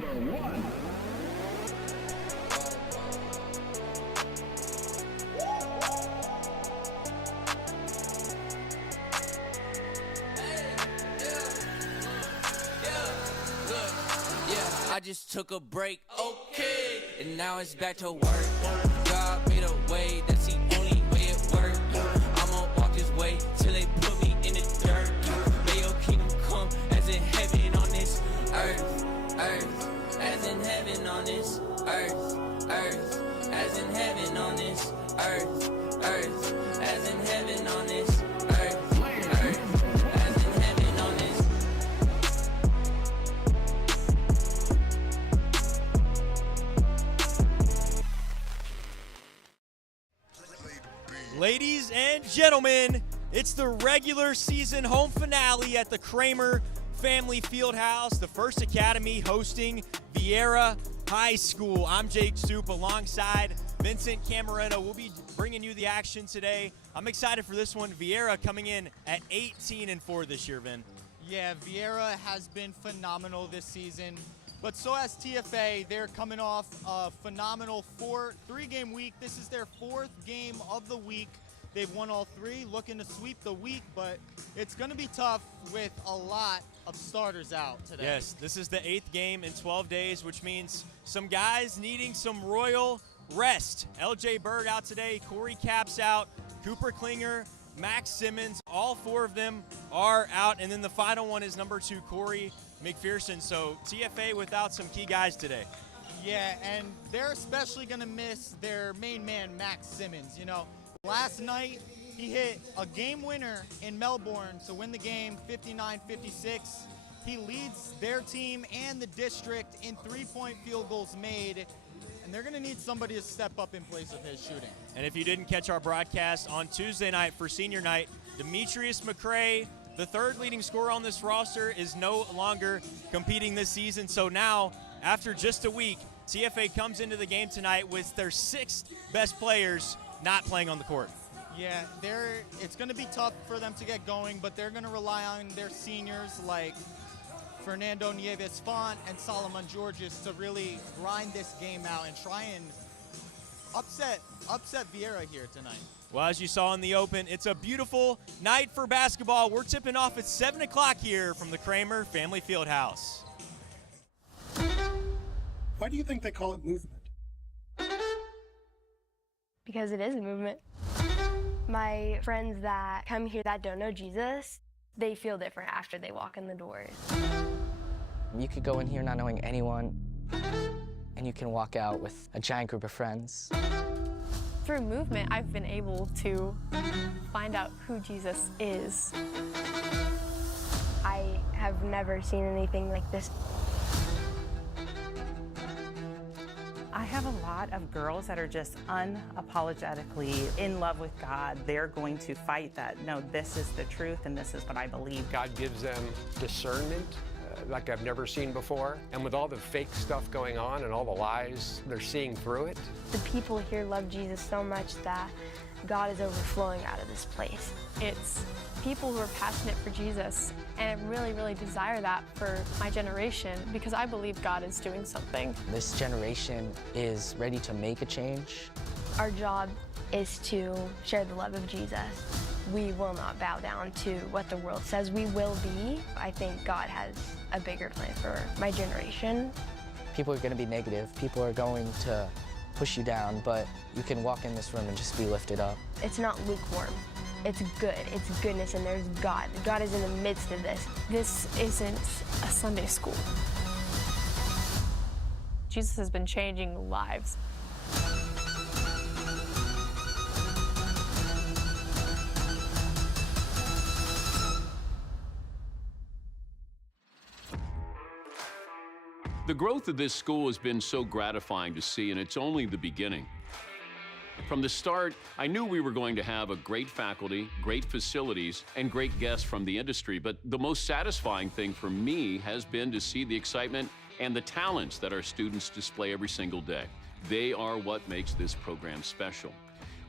number 1. I just took a break, okay, and now it's back to work. God made a way, that's the only way it works. I'ma walk this way till they put me in the dirt. May your kingdom come as in heaven on this earth, as in heaven on this earth, as in heaven on this earth, as in heaven on this earth. Ladies and gentlemen, it's the regular season home finale at the Cramer Family Fieldhouse, the First Academy hosting Viera High School. I'm Jake Stoope alongside Vinnie Cammarano. We'll be bringing you the action today. I'm excited for this one. Viera coming in at 18-4 this year, Vin. Yeah, Viera has been phenomenal this season, but so has TFA. They're coming off a phenomenal three-game week. This is their 4th game of the week. They've won all 3, looking to sweep the week, but it's going to be tough with a lot of starters out today. Yes, this is the 8th game in 12 days, which means some guys needing some royal rest. LJ Bird out today, Corey Capps out, Cooper Klinger, Max Simmons, all 4 of them are out, and then the final one is number 2, Corey McPherson. So TFA without some key guys today. Yeah, and they're especially going to miss their main man, Max Simmons. You know, last night he hit a game winner in Melbourne to win the game 59-56. He leads their team and the district in 3-point field goals made, and they're going to need somebody to step up in place of his shooting. And if you didn't catch our broadcast on Tuesday night for senior night, Demetrius McCray, the 3rd leading scorer on this roster, is no longer competing this season. So now, after just a week, TFA comes into the game tonight with their 6th best players not playing on the court. Yeah, it's going to be tough for them to get going, but they're going to rely on their seniors like Fernando Nieves-Font and Solomon Georges to really grind this game out and try and upset Viera here tonight. Well, as you saw in the open, it's a beautiful night for basketball. We're tipping off at 7 o'clock here from the Cramer Family Fieldhouse. Why do you think they call it movement? Because it is a movement. My friends that come here that don't know Jesus, they feel different after they walk in the doors. You could go in here not knowing anyone, and you can walk out with a giant group of friends. Through movement, I've been able to find out who Jesus is. I have never seen anything like this. I have a lot of girls that are just unapologetically in love with God. They're going to fight that. No, this is the truth and this is what I believe. God gives them discernment like I've never seen before. And with all the fake stuff going on and all the lies, they're seeing through it. The people here love Jesus so much that God is overflowing out of this place. It's people who are passionate for Jesus, and I really, really desire that for my generation because I believe God is doing something. This generation is ready to make a change. Our job is to share the love of Jesus. We will not bow down to what the world says we will be. I think God has a bigger plan for my generation. People are going to be negative. People are going to push you down, but you can walk in this room and just be lifted up. It's not lukewarm. It's good. It's goodness, and there's God. God is in the midst of this. This isn't a Sunday school. Jesus has been changing lives. The growth of this school has been so gratifying to see, and it's only the beginning. From the start, I knew we were going to have a great faculty, great facilities, and great guests from the industry, but the most satisfying thing for me has been to see the excitement and the talents that our students display every single day. They are what makes this program special.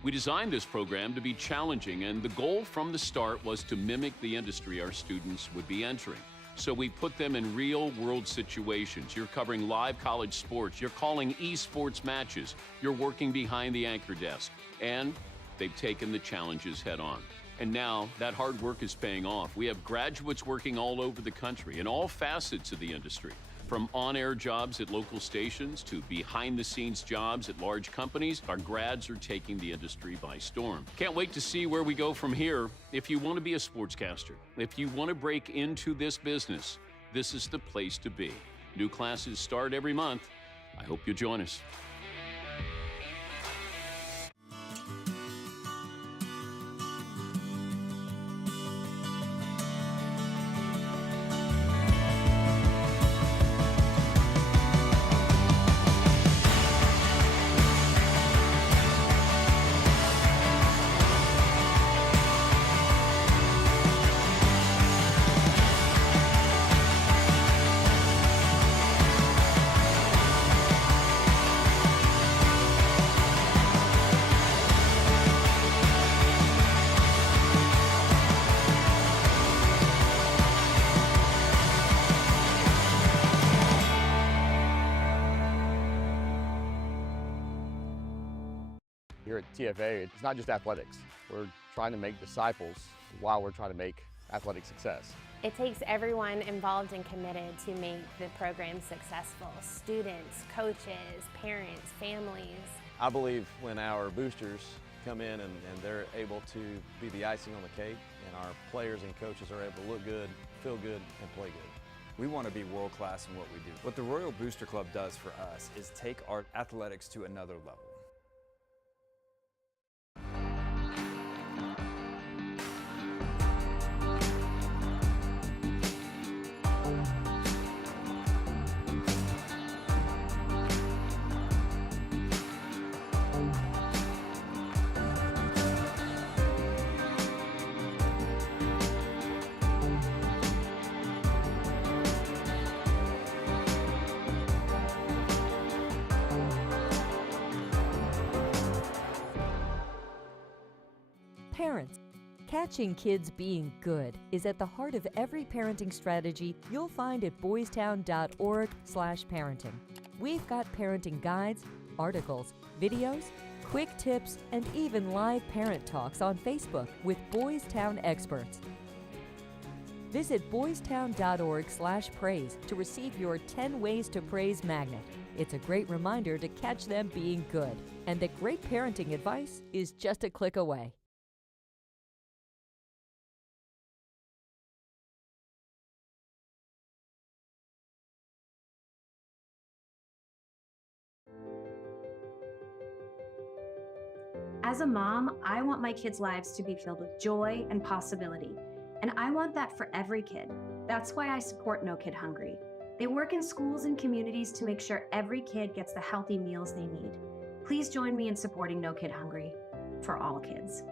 We designed this program to be challenging, and the goal from the start was to mimic the industry our students would be entering. So we put them in real-world situations. You're covering live college sports. You're calling esports matches. You're working behind the anchor desk. And they've taken the challenges head on. And now that hard work is paying off. We have graduates working all over the country in all facets of the industry. From on-air jobs at local stations to behind-the-scenes jobs at large companies, our grads are taking the industry by storm. Can't wait to see where we go from here. If you want to be a sportscaster, if you want to break into this business, this is the place to be. New classes start every month. I hope you'll join us. Here at TFA, it's not just athletics. We're trying to make disciples while we're trying to make athletic success. It takes everyone involved and committed to make the program successful. Students, coaches, parents, families. I believe when our boosters come in and they're able to be the icing on the cake, and our players and coaches are able to look good, feel good, and play good. We want to be world-class in what we do. What the Royal Booster Club does for us is take our athletics to another level. Parents, catching kids being good is at the heart of every parenting strategy you'll find at boystown.org/parenting. We've got parenting guides, articles, videos, quick tips, and even live parent talks on Facebook with Boys Town experts. Visit boystown.org/praise to receive your 10 Ways to Praise magnet. It's a great reminder to catch them being good, and that great parenting advice is just a click away. As a mom, I want my kids' lives to be filled with joy and possibility, and I want that for every kid. That's why I support No Kid Hungry. They work in schools and communities to make sure every kid gets the healthy meals they need. Please join me in supporting No Kid Hungry for all kids.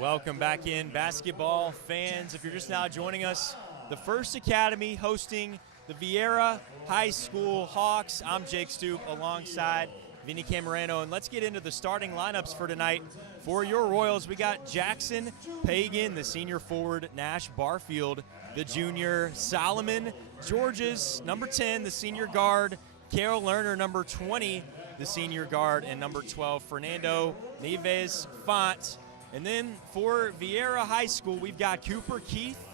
Welcome back in, basketball fans. If you're just now joining us, the First Academy hosting the Viera High School Hawks. I'm Jake Stoope alongside Vinnie Cammarano, and let's get into the starting lineups for tonight. For your Royals, we got Jackson Pagan, the senior forward, Nash Barfield, the junior, Solomon Georges, number 10, the senior guard, Carol Lerner, number 20, the senior guard, and number 12, Fernando Neves Font. And then for Viera High School, we've got Cooper Keith,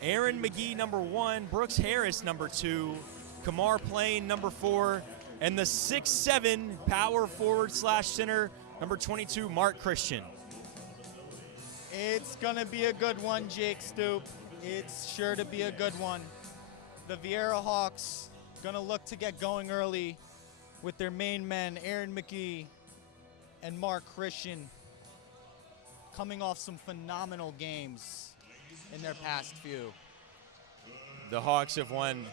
Aaron McGee, number 1, Brooks Harris, number 2, Kamar Plain, number 4, and the 6'7" power forward / center, number 22, Mark Christian. It's going to be a good one, Jake Stoope. It's sure to be a good one. The Viera Hawks going to look to get going early with their main men, Aaron McGee and Mark Christian, coming off some phenomenal games in their past few. The Hawks have won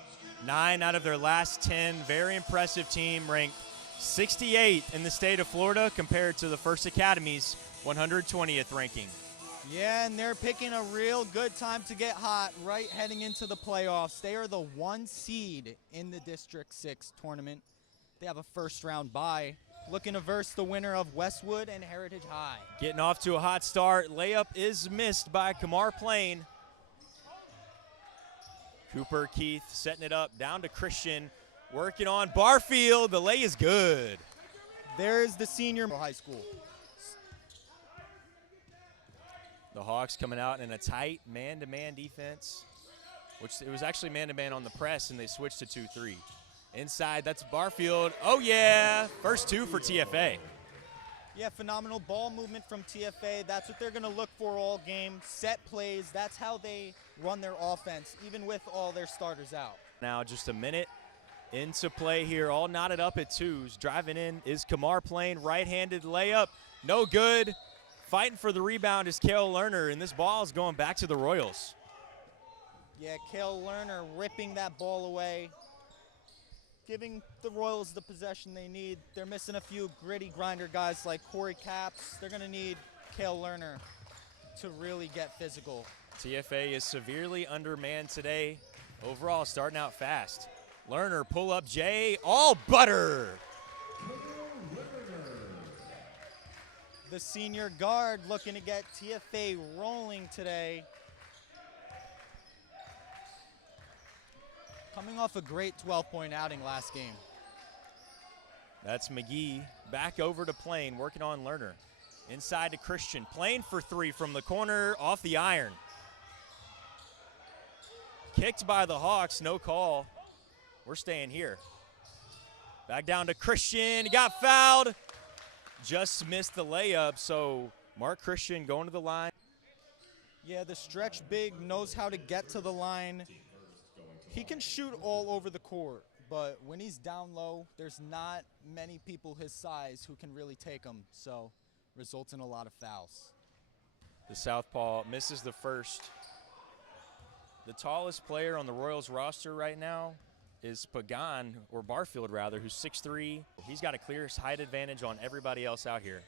9 out of their last 10. Very impressive team, ranked 68th in the state of Florida compared to the First Academy's 120th ranking. Yeah, and they're picking a real good time to get hot right heading into the playoffs. They are the 1 seed in the District 6 tournament. They have a first-round bye, looking to verse the winner of Westwood and Heritage High. Getting off to a hot start. Layup is missed by Cramer Plain. Cooper Keith setting it up down to Christian. Working on Barfield. The lay is good. There's the senior high school. The Hawks coming out in a tight man-to-man defense, which it was actually man-to-man on the press, and they switched to 2-3. Inside, that's Barfield. Oh, yeah. First two for TFA. Yeah, phenomenal ball movement from TFA. That's what they're going to look for all game. Set plays. That's how they run their offense, even with all their starters out. Now just a minute into play here, all knotted up at twos. Driving in is Cramer Plain, right-handed layup. No good. Fighting for the rebound is Cale Lerner, and this ball is going back to the Royals. Yeah, Cale Lerner ripping that ball away, giving the Royals the possession they need. They're missing a few gritty grinder guys like Corey Capps. They're going to need Cale Lerner to really get physical. TFA is severely undermanned today. Overall, starting out fast. Lerner, pull up Jay, all butter. The senior guard looking to get TFA rolling today. Coming off a great 12-point outing last game. That's McGee. Back over to Plain, working on Lerner. Inside to Christian. Plain for three from the corner, off the iron. Kicked by the Hawks, no call. We're staying here. Back down to Christian, he got fouled. Just missed the layup, so Mark Christian going to the line. Yeah, the stretch big knows how to get to the line. He can shoot all over the court, but when he's down low, there's not many people his size who can really take him, so results in a lot of fouls. The southpaw misses the first. The tallest player on the Royals roster right now is Pagan, or Barfield rather, who's 6'3". He's got a clear height advantage on everybody else out here.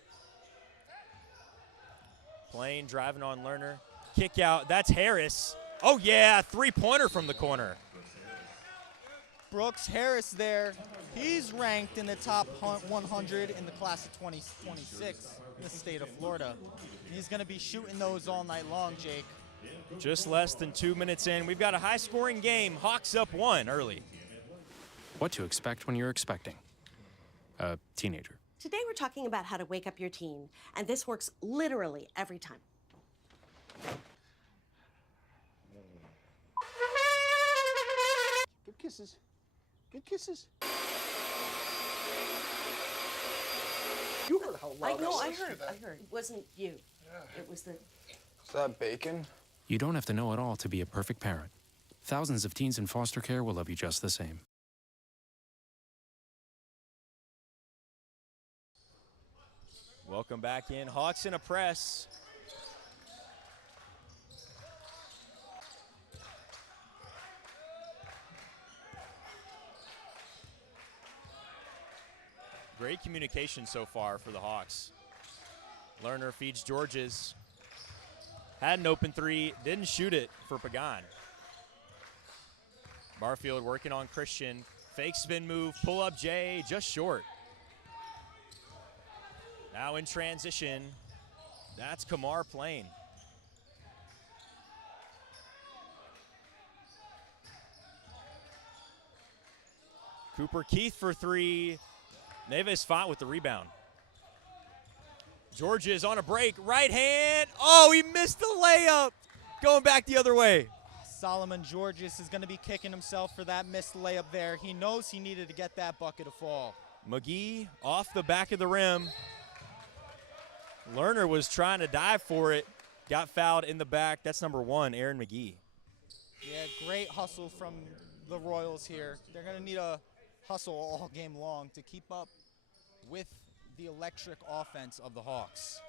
Plain driving on Lerner. Kick out, that's Harris. Oh yeah, three-pointer from the corner. Brooks Harris there. He's ranked in the top 100 in the class of 2026 in the state of Florida. And he's going to be shooting those all night long, Jake. Just less than 2 minutes in. We've got a high-scoring game. Hawks up one early. What to expect when you're expecting a teenager. Today we're talking about how to wake up your teen, and this works literally every time. Good kisses. Good kisses. You heard how loud I heard. It wasn't you. It was the... Is that bacon? You don't have to know it all to be a perfect parent. Thousands of teens in foster care will love you just the same. Welcome back in. Hawks in a press. Great communication so far for the Hawks. Lerner feeds Georges. Had an open three, didn't shoot it for Pagan. Barfield working on Christian. Fake spin move, pull up Jay, just short. Now in transition, that's Cramer Plain. Cooper Keith for three. Neves fought with the rebound. Georges on a break, right hand. Oh, he missed the layup. Going back the other way. Solomon Georges is going to be kicking himself for that missed layup there. He knows he needed to get that bucket to fall. McGee off the back of the rim. Lerner was trying to dive for it. Got fouled in the back. That's number one, Aaron McGee. Yeah, great hustle from the Royals here. They're going to need a hustle all game long to keep up with the electric offense of the Hawks.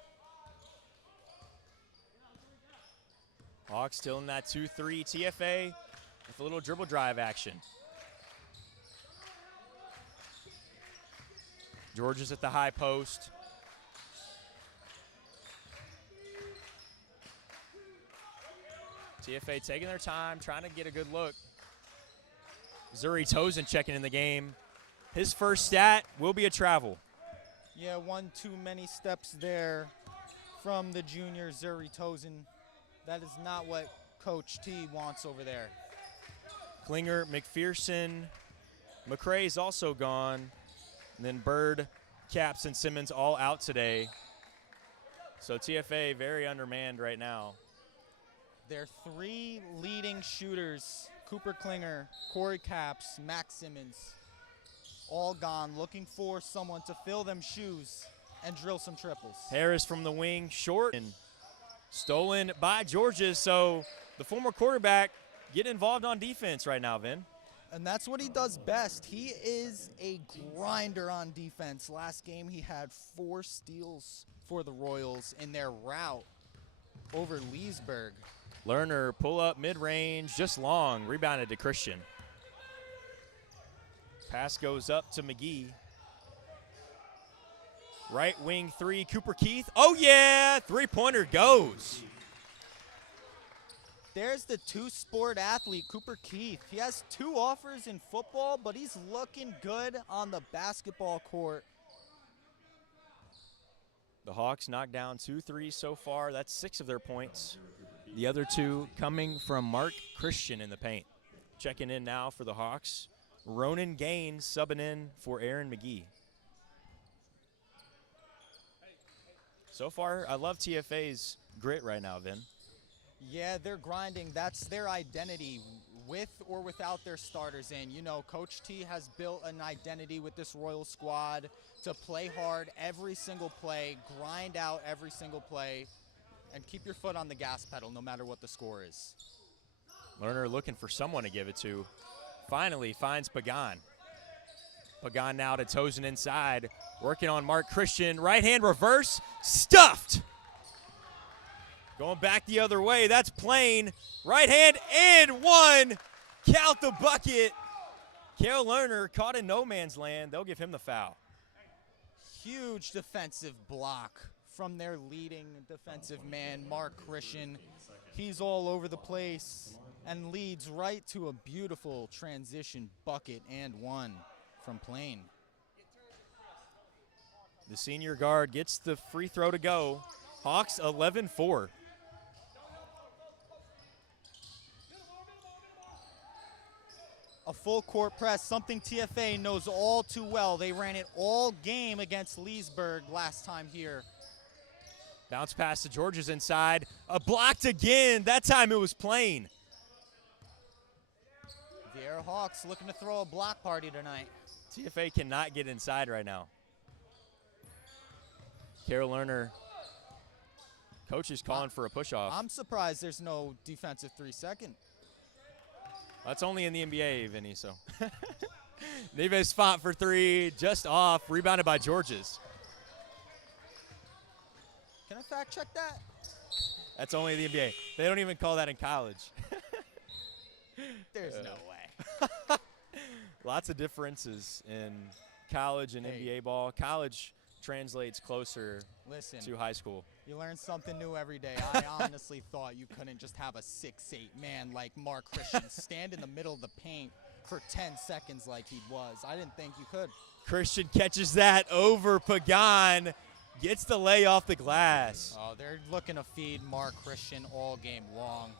Hawks still in that 2-3. TFA with a little dribble drive action. Georges at the high post. TFA taking their time, trying to get a good look. Zuri Tozen checking in the game. His first stat will be a travel. Yeah, one too many steps there from the junior Zuri Tozen. That is not what Coach T wants over there. Klinger, McPherson, McCrae's also gone. And then Bird, Caps, and Simmons all out today. So TFA very undermanned right now. Their three leading shooters, Cooper Klinger, Corey Caps, Max Simmons, all gone, looking for someone to fill them shoes and drill some triples. Harris from the wing, short, and stolen by Georges. So the former quarterback getting involved on defense right now, Vin. And that's what he does best. He is a grinder on defense. Last game he had 4 steals for the Royals in their rout over Leesburg. Lerner pull up mid-range, just long, rebounded to Christian. Pass goes up to McGee. Right wing 3, Cooper Keith. Oh yeah, 3-pointer goes. There's the two-sport athlete, Cooper Keith. He has 2 offers in football, but he's looking good on the basketball court. The Hawks knocked down 2 threes so far. That's 6 of their points. The other 2 coming from Mark Christian in the paint. Checking in now for the Hawks. Ronan Gaines subbing in for Aaron McGee. So far, I love TFA's grit right now, Vin. Yeah, they're grinding. That's their identity, with or without their starters in. You know, Coach T has built an identity with this Royal squad to play hard every single play, grind out every single play, and keep your foot on the gas pedal no matter what the score is. Lerner looking for someone to give it to. Finally finds Pagan. Pagan now to Tozen inside, working on Mark Christian. Right hand reverse, stuffed. Going back the other way, that's plain. Right hand and 1. Count the bucket. Cale Lerner caught in no man's land. They'll give him the foul. Huge defensive block from their leading defensive man, Mark Christian. He's all over the place and leads right to a beautiful transition bucket and 1 from Plain. The senior guard gets the free throw to go. Hawks 11-4. A full court press, something TFA knows all too well. They ran it all game against Leesburg last time here. Bounce pass to Georges inside. Blocked again. That time it was Plain. Viera Hawks looking to throw a block party tonight. TFA cannot get inside right now. Carol Lerner. Coach is calling for a push-off. I'm surprised there's no defensive 3-second. That's only in the NBA, Vinny, so. Neves Font for 3, just off, rebounded by Georges. Can I fact check that? That's only the NBA. They don't even call that in college. There's no way. Lots of differences in college and NBA ball. College translates closer to high school. You learn something new every day. I honestly thought you couldn't just have a 6'8" man like Mark Christian stand in the middle of the paint for 10 seconds like he was. I didn't think you could. Christian catches that over Pagan, gets the lay off the glass. Oh, they're looking to feed Mark Christian all game long.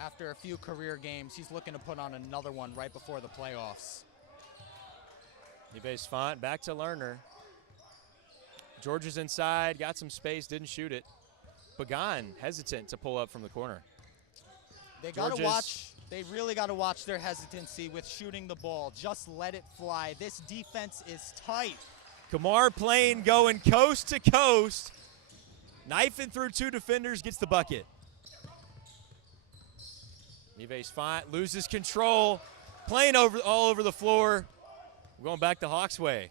After a few career games, he's looking to put on another one right before the playoffs. Neves Font back to Lerner. Georges inside, got some space, didn't shoot it. Pagan hesitant to pull up from the corner. They got to watch. They really got to watch their hesitancy with shooting the ball. Just let it fly. This defense is tight. Kamar Plain going coast to coast. Knifing through 2 defenders, gets the bucket. Neves Font loses control. Plain all over the floor. We're going back the Hawks way.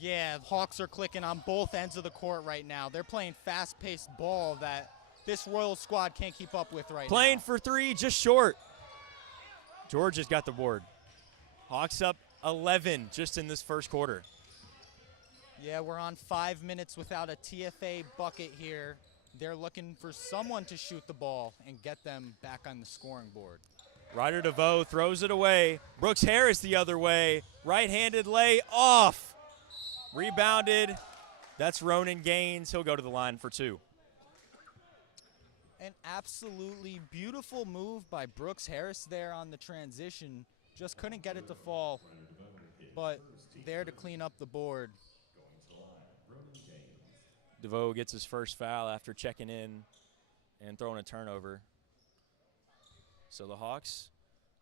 Yeah, the Hawks are clicking on both ends of the court right now. They're playing fast-paced ball that this Royal squad can't keep up with right now. Playing for 3, just short. George has got the board. Hawks up 11 just in this first quarter. Yeah, we're on 5 minutes without a TFA bucket here. They're looking for someone to shoot the ball and get them back on the scoring board. Ryder DeVoe throws it away. Brooks Harris the other way. Right-handed lay off. Rebounded. That's Ronan Gaines. He'll go to the line for 2. An absolutely beautiful move by Brooks Harris there on the transition. Just couldn't get it to fall, but there to clean up the board. DeVoe gets his first foul after checking in and throwing a turnover. So the Hawks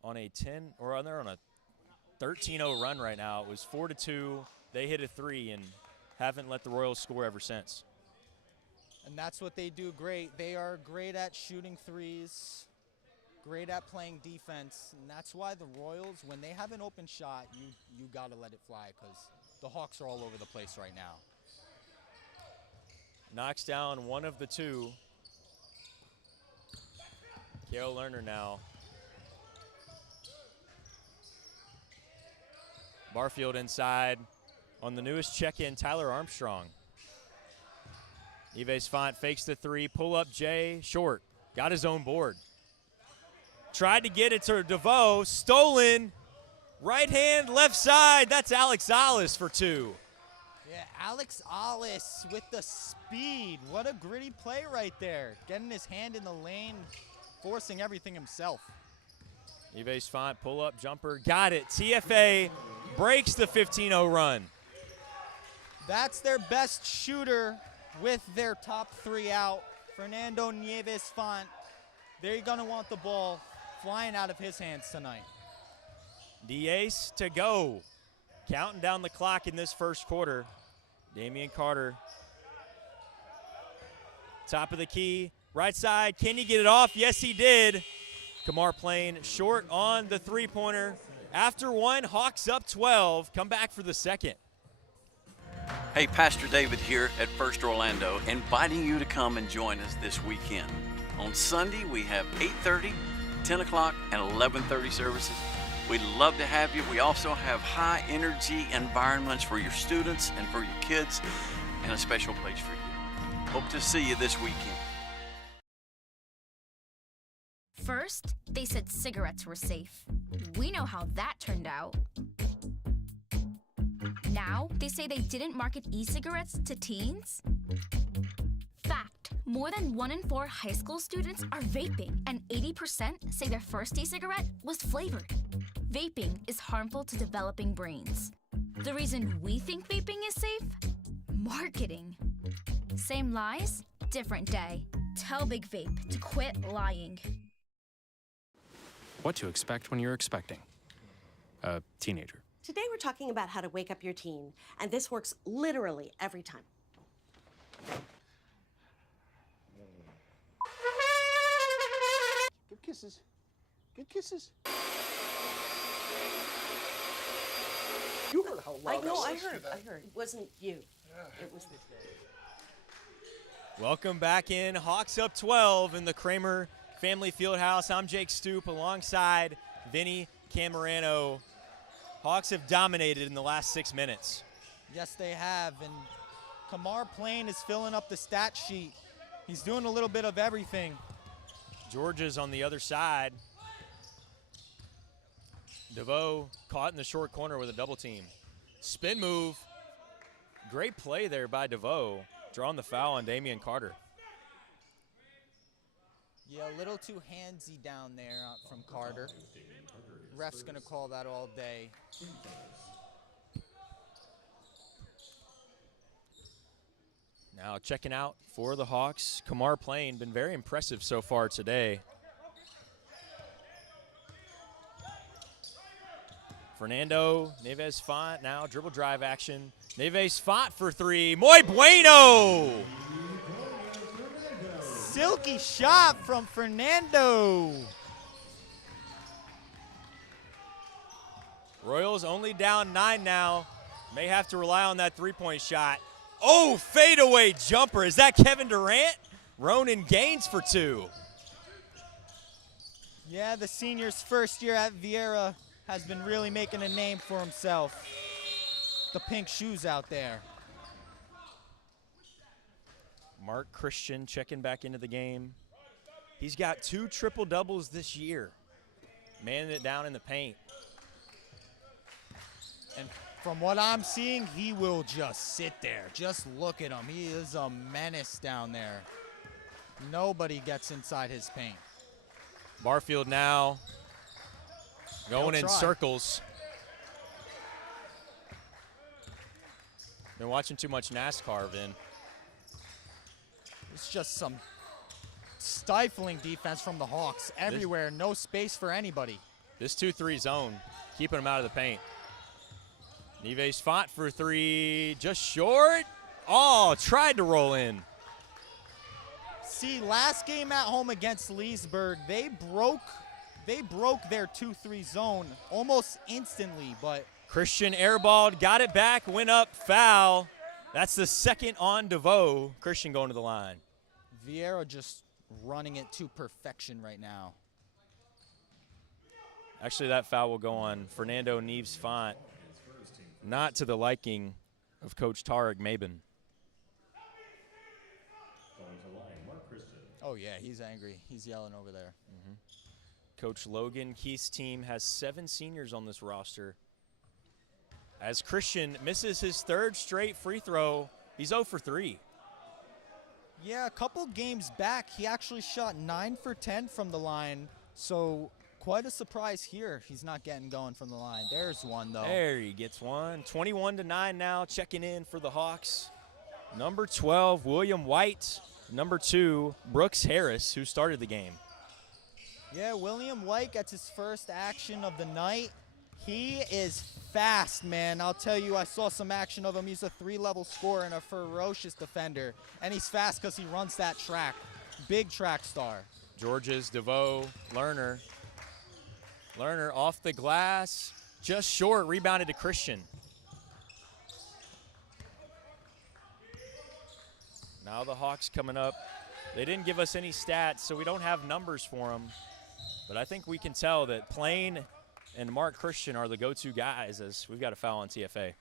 on a 10, or they're on a 13-0 run right now. It was 4-2. They hit a 3 and haven't let the Royals score ever since. And that's what they do great. They are great at shooting threes, great at playing defense, and that's why the Royals, when they have an open shot, you got to let it fly because the Hawks are all over the place right now. Knocks down one of the 2. Kale Lerner now. Barfield inside on the newest check-in, Tyler Armstrong. Yves Font fakes the 3, pull-up Jay, short. Got his own board. Tried to get it to DeVoe, stolen. Right hand, left side, that's Alex Allis for 2. Yeah, Alex Allis with the speed. What a gritty play right there. Getting his hand in the lane, forcing everything himself. Yves Font, pull-up jumper, got it. TFA breaks the 15-0 run. That's their best shooter with their top 3 out. Fernando Nieves Font, they're going to want the ball flying out of his hands tonight. Diaz to go. Counting down the clock in this first quarter. Damian Carter. Top of the key, right side. Can he get it off? Yes, he did. Kamar playing short on the 3-pointer. After 1, Hawks up 12. Come back for the second. Hey, Pastor David here at First Orlando, inviting you to come and join us this weekend. On Sunday, we have 8:30, 10 o'clock, and 11:30 services. We'd love to have you. We also have high-energy environments for your students and for your kids, and a special place for you. Hope to see you this weekend. First, they said cigarettes were safe. We know how that turned out. Now, they say they didn't market e-cigarettes to teens? Fact, more than 1 in 4 high school students are vaping, and 80% say their first e-cigarette was flavored. Vaping is harmful to developing brains. The reason we think vaping is safe? Marketing. Same lies, different day. Tell Big Vape to quit lying. What to expect when you're expecting a teenager. Today we're talking about how to wake up your teen, and this works literally every time. Good kisses. Good kisses. You heard how loud I heard. It wasn't you. It was this day. Welcome back in. Hawks up 12 in the Cramer Family Fieldhouse. I'm Jake Stoope alongside Vinnie Cammarano. Hawks have dominated in the last 6 minutes. Yes, they have. And Kamar Plain is filling up the stat sheet. He's doing a little bit of everything. Georgia's on the other side. DeVoe caught in the short corner with a double team. Spin move. Great play there by DeVoe, drawing the foul on Damian Carter. Yeah, a little too handsy down there from Carter. Ref's going to call that all day. Now checking out for the Hawks, Kamar Plain, been very impressive so far today. Fernando Nieves Font now dribble drive action. Nieves Font for 3. Muy bueno! Silky shot from Fernando. Royals only down 9 now. May have to rely on that 3-point shot. Oh, fadeaway jumper. Is that Kevin Durant? Ronan Gaines for 2. Yeah, the senior's first year at Viera has been really making a name for himself. The pink shoes out there. Mark Christian checking back into the game. He's got 2 triple-doubles this year. manning it down in the paint. And from what I'm seeing, he will just sit there. Just look at him. He is a menace down there. Nobody gets inside his paint. Barfield now going in try. circles. Been watching too much NASCAR, Vin. It's just some stifling defense from the Hawks everywhere. No space for anybody. This 2-3 zone, keeping them out of the paint. Neves fought for three, just short. Oh, tried to roll in. See, last game at home against Leesburg, they broke their 2-3 zone almost instantly, but Christian airballed, got it back, went up, foul. That's the second on DeVoe. Christian going to the line. Viera just running it to perfection right now. Actually, that foul will go on Fernando Neves Font, not to the liking of Coach Tarek Mabin. Oh, yeah, he's angry. He's yelling over there. Coach Logan Keith's team has 7 seniors on this roster. As Christian misses his 3rd straight free throw, he's 0 for 3. Yeah, a couple games back, he actually shot 9 for 10 from the line. So quite a surprise here. He's not getting going from the line. There's one, though. There he gets one. 21-9 now, checking in for the Hawks. Number 12, William White. Number 2, Brooks Harris, who started the game. Yeah, William White gets his first action of the night. He is fast, man. I'll tell you, I saw some action of him. He's a 3-level scorer and a ferocious defender. And he's fast because he runs that track. Big track star. George's DeVoe, Lerner. Lerner off the glass, just short, rebounded to Christian. Now the Hawks coming up. They didn't give us any stats, so we don't have numbers for them. But I think we can tell that Plain and Mark Christian are the go-to guys, as we've got a foul on TFA.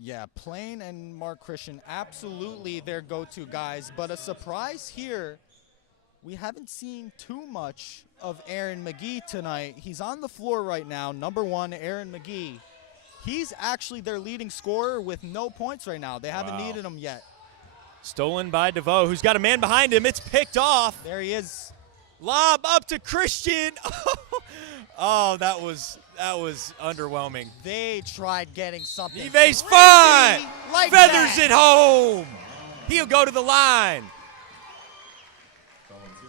Yeah, Plain and Mark Christian, absolutely their go-to guys. But a surprise here, we haven't seen too much of Aaron McGee tonight. He's on the floor right now, number 1, Aaron McGee. He's actually their leading scorer with no points right now. They haven't needed him yet. Stolen by DeVoe, who's got a man behind him. It's picked off. There he is. Lob up to Christian. Oh, that was underwhelming. They tried getting something. Neves Font like feathers that. it home. He'll go to the line.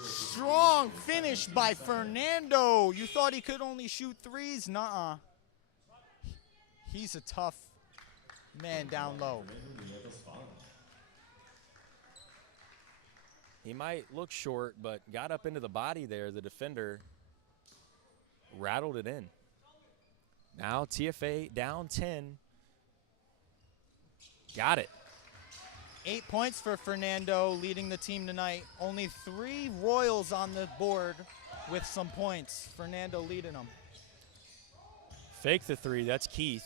Strong finish by Fernando. You thought he could only shoot threes? Nuh-uh. He's a tough man down low. He might look short, but got up into the body there. The defender rattled it in. Now TFA down 10. Got it. 8 points for Fernando, leading the team tonight. Only 3 Royals on the board with some points. Fernando leading them. Fake the 3. That's Keith,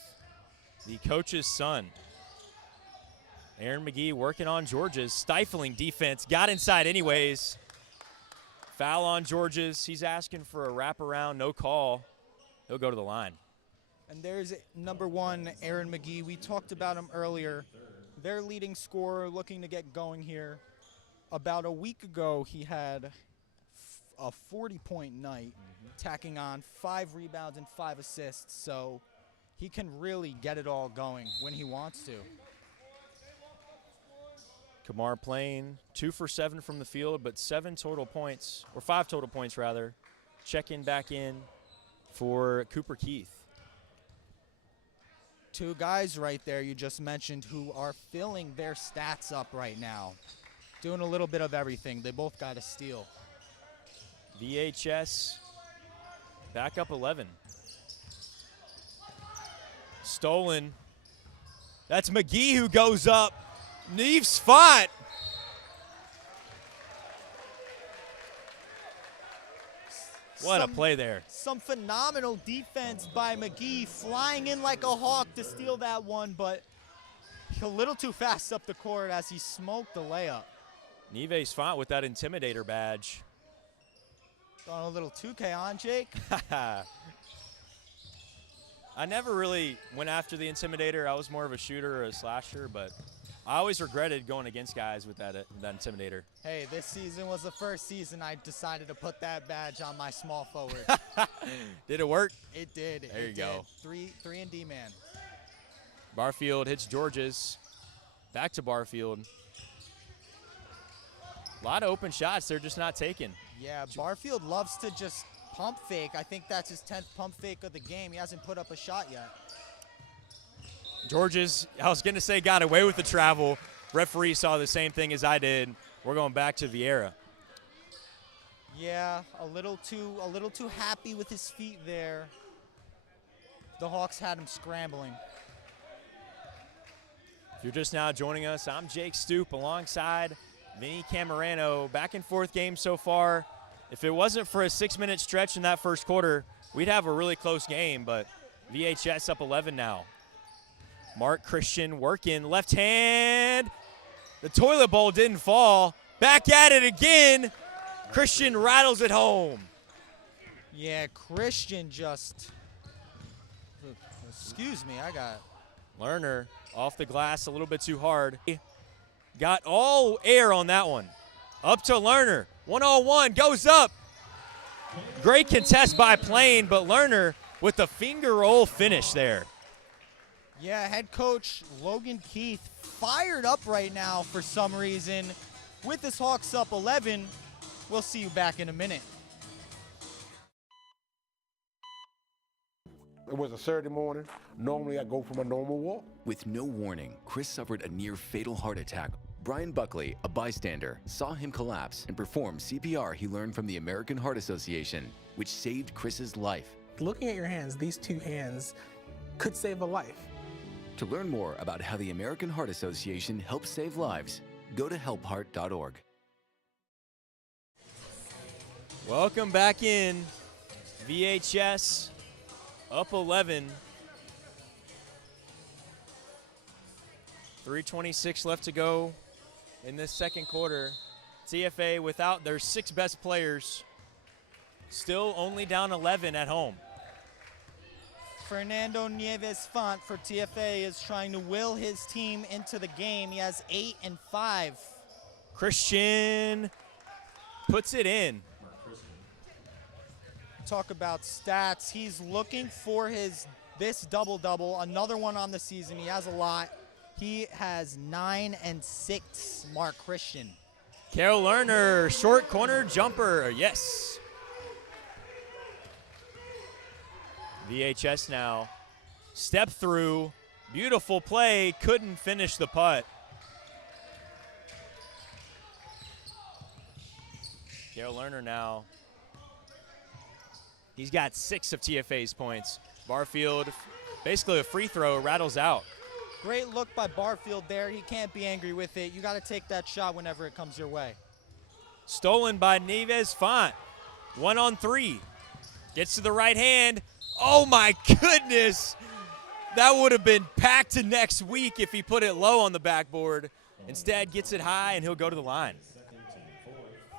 the coach's son. Aaron McGee working on George's. Stifling defense. Got inside anyways. Foul on George's. He's asking for a wraparound. No call. He'll go to the line. And there's number 1, Aaron McGee. We talked about him earlier. Their leading scorer looking to get going here. About a week ago, he had a 40-point night, tacking on 5 rebounds and 5 assists. So he can really get it all going when he wants to. Kamar Plain, 2 for 7 from the field, but 7 total points, or 5 total points rather. Check-in back in for Cooper Keith. 2 guys right there you just mentioned who are filling their stats up right now. Doing a little bit of everything. They both got a steal. VHS back up 11. Stolen. That's McGee who goes up. Neves Font. What a play there. Some phenomenal defense by McGee, flying in like a hawk to steal that one, but a little too fast up the court as he smoked the layup. Neves Font with that intimidator badge. Throwing a little 2K on, Jake. I never really went after the Intimidator. I was more of a shooter or a slasher, but I always regretted going against guys with that Intimidator. Hey, this season was the first season I decided to put that badge on my small forward. Did it work? It did. There you go. 3 and D man. Barfield hits Georges. Back to Barfield. A lot of open shots they're just not taking. Yeah, Barfield loves to just pump fake. I think that's his 10th pump fake of the game. He hasn't put up a shot yet. Georges, I was going to say, got away with the travel. Referee saw the same thing as I did. We're going back to Viera. Yeah, a little too happy with his feet there. The Hawks had him scrambling. If you're just now joining us, I'm Jake Stoope alongside Vinnie Cammarano. Back and forth game so far. If it wasn't for a 6-minute stretch in that first quarter, we'd have a really close game, but VHS up 11 now. Mark Christian working, left hand. The toilet bowl didn't fall. Back at it again. Christian rattles it home. Yeah, Christian just, excuse me, I got. Lerner off the glass a little bit too hard. Got all air on that one. Up to Lerner. 1-on-1 goes up. Great contest by Plain, but Lerner with the finger roll finish there. Yeah, head coach Logan Keith fired up right now for some reason. With this Hawks up 11, we'll see you back in a minute. It was a Saturday morning. Normally I go for my normal walk. With no warning, Chris suffered a near-fatal heart attack. Brian Buckley, a bystander, saw him collapse and performed CPR he learned from the American Heart Association, which saved Chris's life. Looking at your hands, these 2 hands could save a life. To learn more about how the American Heart Association helps save lives, go to helpheart.org. Welcome back in. VHS up 11. 3:26 left to go in this second quarter. TFA without their 6 best players, still only down 11 at home. Fernando Nieves Font for TFA is trying to will his team into the game. He has 8 and 5. Christian puts it in. Talk about stats. He's looking for this double-double, another one on the season. He has a lot. He has 9 and 6, Mark Christian. Carol Lerner, short corner jumper, yes. VHS now, step through, beautiful play, couldn't finish the putt. Carol Lerner now, he's got 6 of TFA's points. Barfield, basically a free throw, rattles out. Great look by Barfield there. He can't be angry with it. You got to take that shot whenever it comes your way. Stolen by Nieves Font. 1-on-3. Gets to the right hand. Oh my goodness. That would have been packed to next week if he put it low on the backboard. Instead, gets it high and he'll go to the line.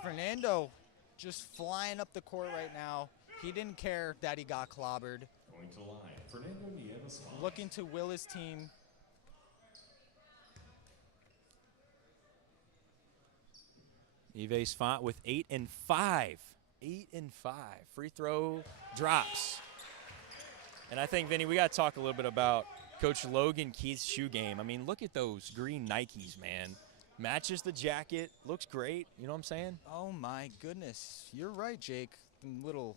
Fernando just flying up the court right now. He didn't care that he got clobbered. Going to line, Fernando Nieves Font. Looking to will his team. Nieves Font with 8 and 5. 8 and 5. Free throw drops. And I think, Vinny, we got to talk a little bit about Coach Logan Keith's shoe game. I mean, look at those green Nikes, man. Matches the jacket. Looks great. You know what I'm saying? Oh, my goodness. You're right, Jake. Them little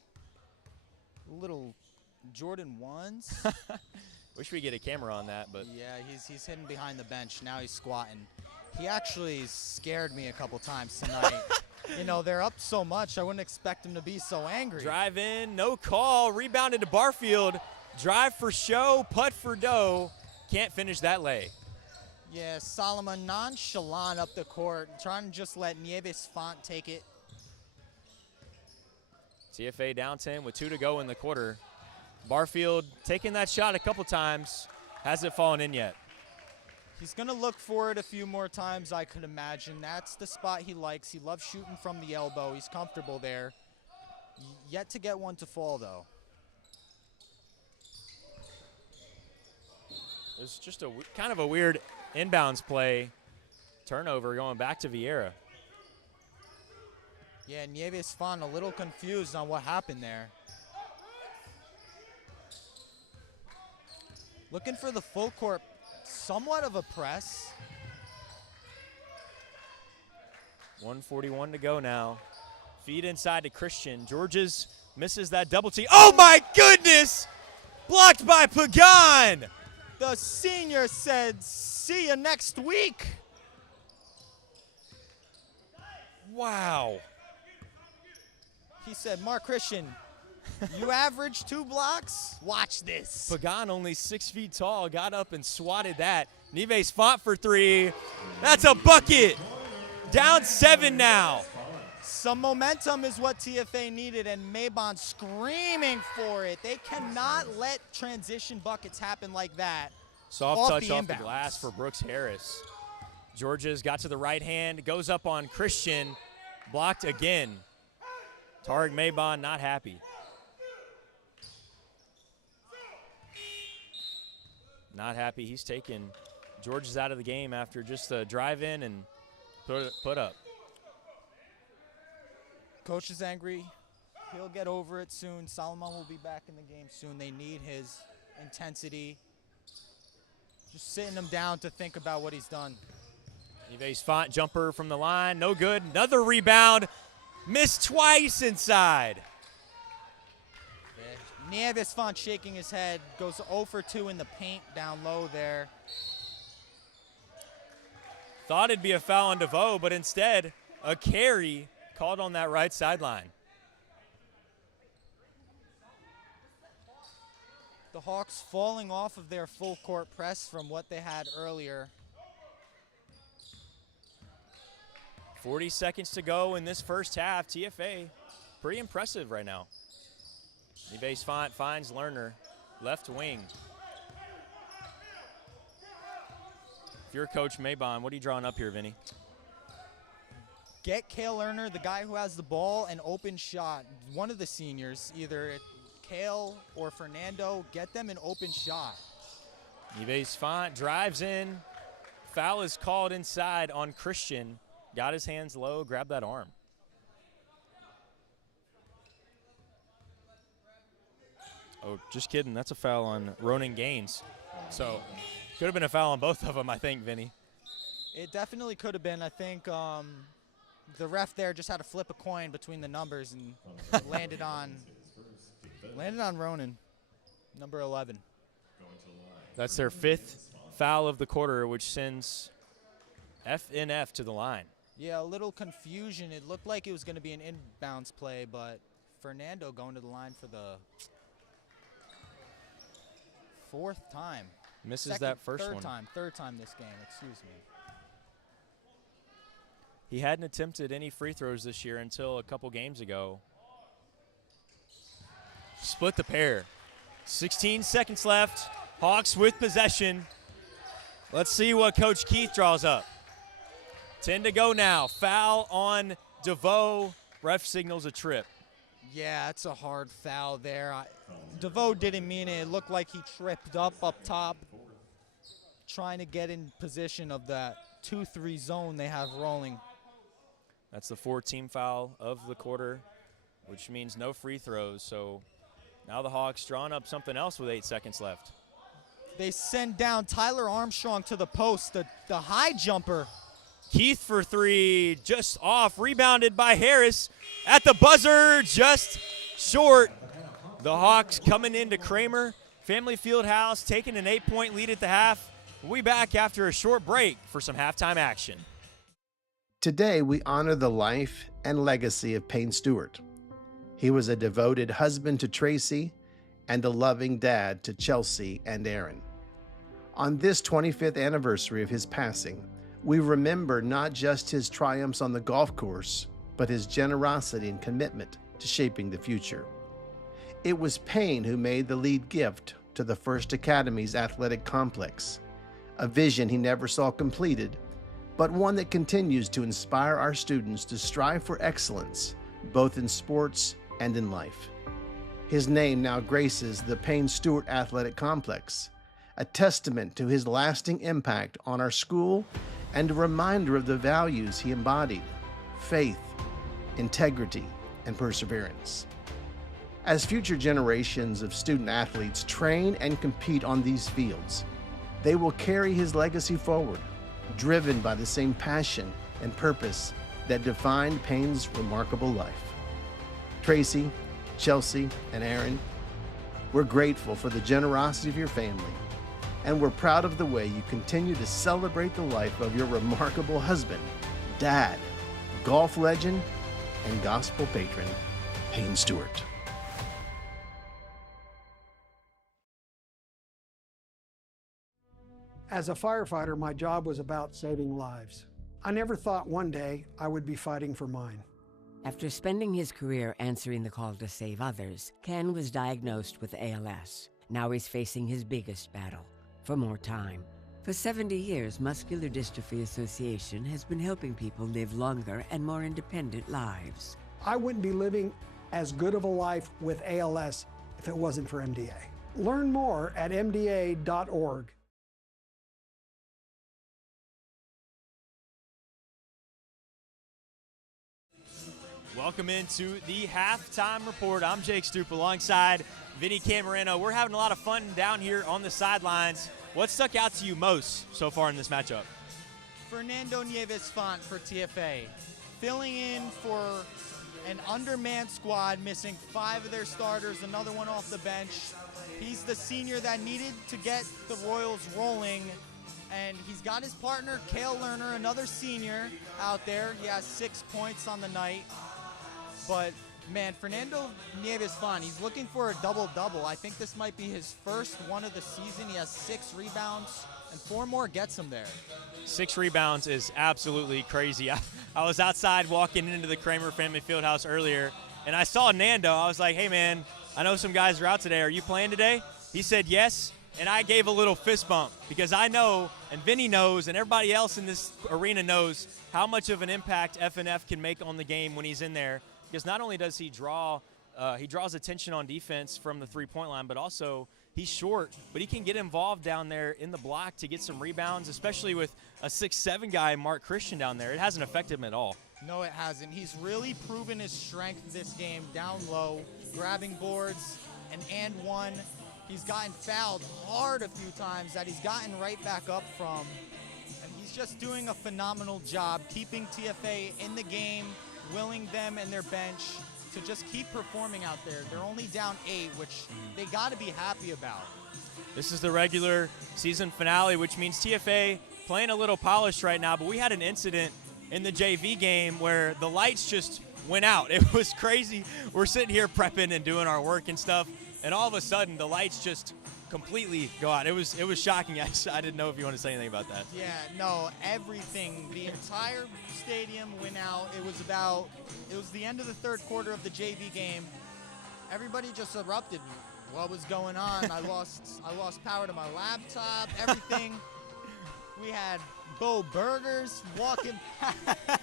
Jordan 1s. Wish we could get a camera on that, but. Yeah, he's hidden behind the bench. Now he's squatting. He actually scared me a couple times tonight. You know, they're up so much, I wouldn't expect him to be so angry. Drive in, no call, rebounded to Barfield. Drive for show, putt for dough. Can't finish that lay. Yeah, Solomon nonchalant up the court, trying to just let Nieves Font take it. TFA down 10 with 2 to go in the quarter. Barfield taking that shot a couple times. Hasn't fallen in yet. He's going to look for it a few more times, I could imagine. That's the spot he likes. He loves shooting from the elbow. He's comfortable there. Yet to get one to fall, though. It was just a kind of a weird inbounds play. Turnover going back to Viera. Yeah, Nieves Fon a little confused on what happened there. Looking for the full court, somewhat of a press. 1:41 to go now. Feed inside to Christian. Georges misses that double T. Oh my goodness! Blocked by Pagan! The senior said, see you next week. Wow. He said, Mark Christian, you average 2 blocks? Watch this. Pagan, only 6 feet tall, got up and swatted that. Nieves fought for 3. That's a bucket. Down 7 now. Some momentum is what TFA needed, and Maybon screaming for it. They cannot let transition buckets happen like that. Soft touch off the glass for Brooks Harris. Georges got to the right hand, goes up on Christian, blocked again. Tariq Maybon not happy. Not happy. He's taken Georges out of the game after just a drive in and put up. Coach is angry. He'll get over it soon. Solomon will be back in the game soon. They need his intensity. Just sitting him down to think about what he's done. Nieves Font jumper from the line, no good. Another rebound, missed twice inside. Yeah. Nieves Font shaking his head, goes 0 for 2 in the paint down low there. Thought it'd be a foul on DeVoe, but instead a carry called on that right sideline. The Hawks falling off of their full court press from what they had earlier. 40 seconds to go in this first half. TFA, pretty impressive right now. Nieves Font finds Lerner, left wing. If you're Coach Maybon, what are you drawing up here, Vinny? Get Cale Lerner, the guy who has the ball, an open shot. One of the seniors, either Cale or Fernando, get them an open shot. Nieves Font drives in. Foul is called inside on Christian. Got his hands low, grabbed that arm. Oh, just kidding. That's a foul on Ronan Gaines. So, could have been a foul on both of them, I think, Vinny. It definitely could have been. I think the ref there just had to flip a coin between the numbers and landed on Ronan, number 11. That's their 5th foul of the quarter, which sends FNF to the line. Yeah, a little confusion. It looked like it was going to be an inbounds play, but Fernando going to the line for the 4th time. Misses that first one. Third time this game, excuse me. He hadn't attempted any free throws this year until a couple games ago. Split the pair. 16 seconds left. Hawks with possession. Let's see what Coach Keith draws up. 10 to go now. Foul on DeVoe. Ref signals a trip. Yeah, it's a hard foul there. DeVoe didn't mean it. It looked like he tripped up top, trying to get in position of that 2-3 zone they have rolling. That's the 4th foul of the quarter, which means no free throws. So now the Hawks drawing up something else with 8 seconds left. They send down Tyler Armstrong to the post, the high jumper. Keith for 3, just off, rebounded by Harris. At the buzzer, just short. The Hawks coming into Cramer. Family Fieldhouse taking an 8-point lead at the half. We'll be back after a short break for some halftime action. Today, we honor the life and legacy of Payne Stewart. He was a devoted husband to Tracy and a loving dad to Chelsea and Aaron. On this 25th anniversary of his passing, we remember not just his triumphs on the golf course, but his generosity and commitment to shaping the future. It was Payne who made the lead gift to the First Academy's athletic complex, a vision he never saw completed, but one that continues to inspire our students to strive for excellence, both in sports and in life. His name now graces the Payne Stewart Athletic Complex, a testament to his lasting impact on our school and a reminder of the values he embodied: faith, integrity, and perseverance. As future generations of student athletes train and compete on these fields, they will carry his legacy forward, driven by the same passion and purpose that defined Payne's remarkable life. Tracy, Chelsea, and Aaron, we're grateful for the generosity of your family, and we're proud of the way you continue to celebrate the life of your remarkable husband, dad, golf legend, and gospel patron, Payne Stewart. As a firefighter, my job was about saving lives. I never thought one day I would be fighting for mine. After spending his career answering the call to save others, Ken was diagnosed with ALS. Now he's facing his biggest battle, for more time. For 70 years, Muscular Dystrophy Association has been helping people live longer and more independent lives. I wouldn't be living as good of a life with ALS if it wasn't for MDA. Learn more at mda.org. Welcome into the halftime report. I'm Jake Stoope alongside Vinnie Cammarano. We're having a lot of fun down here on the sidelines. What stuck out to you most so far in this matchup? Fernando Nieves Font for TFA, filling in for an undermanned squad, missing 5 of their starters, another one off the bench. He's the senior that needed to get the Royals rolling, and he's got his partner, Cale Lerner, another senior out there. He has 6 points on the night. But, man, Fernando Nieves Font, he's looking for a double-double. I think this might be his first one of the season. He has 6 rebounds, and 4 more gets him there. 6 rebounds is absolutely crazy. I was outside walking into the Cramer family Fieldhouse earlier, and I saw Nando. I was like, hey, man, I know some guys are out today. Are you playing today? He said yes, and I gave a little fist bump because I know, and Vinny knows, and everybody else in this arena knows how much of an impact FNF can make on the game when he's in there. Because not only does he draws attention on defense from the three-point line, but also he's short, but he can get involved down there in the block to get some rebounds, especially with a 6'7" guy, Mark Christian, down there. It hasn't affected him at all. No, it hasn't. He's really proven his strength this game down low, grabbing boards, and one. He's gotten fouled hard a few times that he's gotten right back up from. And he's just doing a phenomenal job keeping TFA in the game, willing them and their bench to just keep performing out there. They're only down 8, which they got to be happy about. This is the regular season finale, which means TFA playing a little polished right now, but we had an incident in the JV game where the lights just went out. It was crazy. We're sitting here prepping and doing our work and stuff, and all of a sudden the lights just completely go out. It was shocking. I didn't know if you want to say anything about that. Yeah, no, everything. The entire stadium went out. It was the end of the third quarter of the JV game. Everybody just erupted. What was going on? I lost power to my laptop, everything. We had Bo Burgers walking past.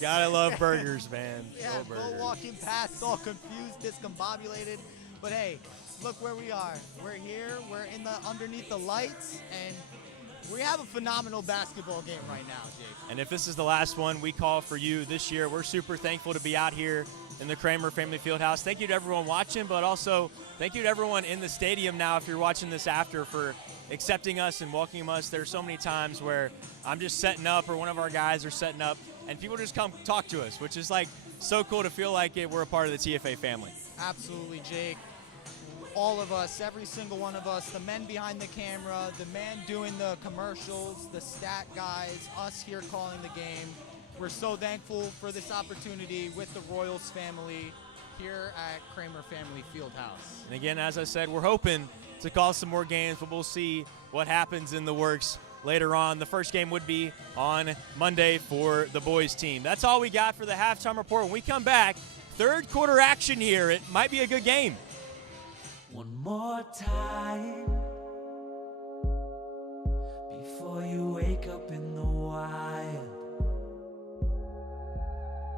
Gotta love burgers, man. Yeah, Bo walking past, all confused, discombobulated. But hey, look where we are. We're here. We're underneath the lights, and we have a phenomenal basketball game right now, Jake. And if this is the last one we call for you this year, we're super thankful to be out here in the Cramer Family Fieldhouse. Thank you to everyone watching, but also thank you to everyone in the stadium now, if you're watching this after, for accepting us and welcoming us. There's so many times where I'm just setting up or one of our guys are setting up, and people just come talk to us, which is like so cool to feel like we're a part of the TFA family. Absolutely, Jake. All of us, every single one of us, the men behind the camera, the man doing the commercials, the stat guys, us here calling the game. We're so thankful for this opportunity with the Royals family here at Cramer Family Fieldhouse. And again, as I said, we're hoping to call some more games, but we'll see what happens in the works later on. The first game would be on Monday for the boys team. That's all we got for the halftime report. When we come back, third quarter action here. It might be a good game. One more time before you wake up in the wild.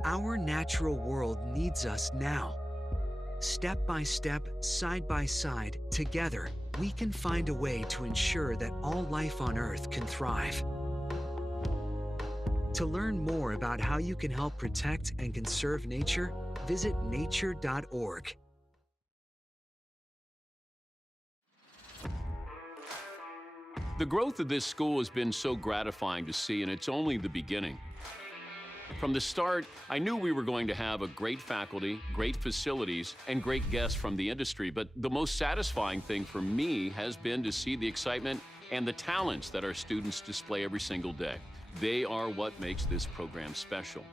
Our natural world needs us now. Step by step, side by side, together, we can find a way to ensure that all life on Earth can thrive. To learn more about how you can help protect and conserve nature, visit nature.org. The growth of this school has been so gratifying to see, and it's only the beginning. From the start, I knew we were going to have a great faculty, great facilities, and great guests from the industry, but the most satisfying thing for me has been to see the excitement and the talents that our students display every single day. They are what makes this program special.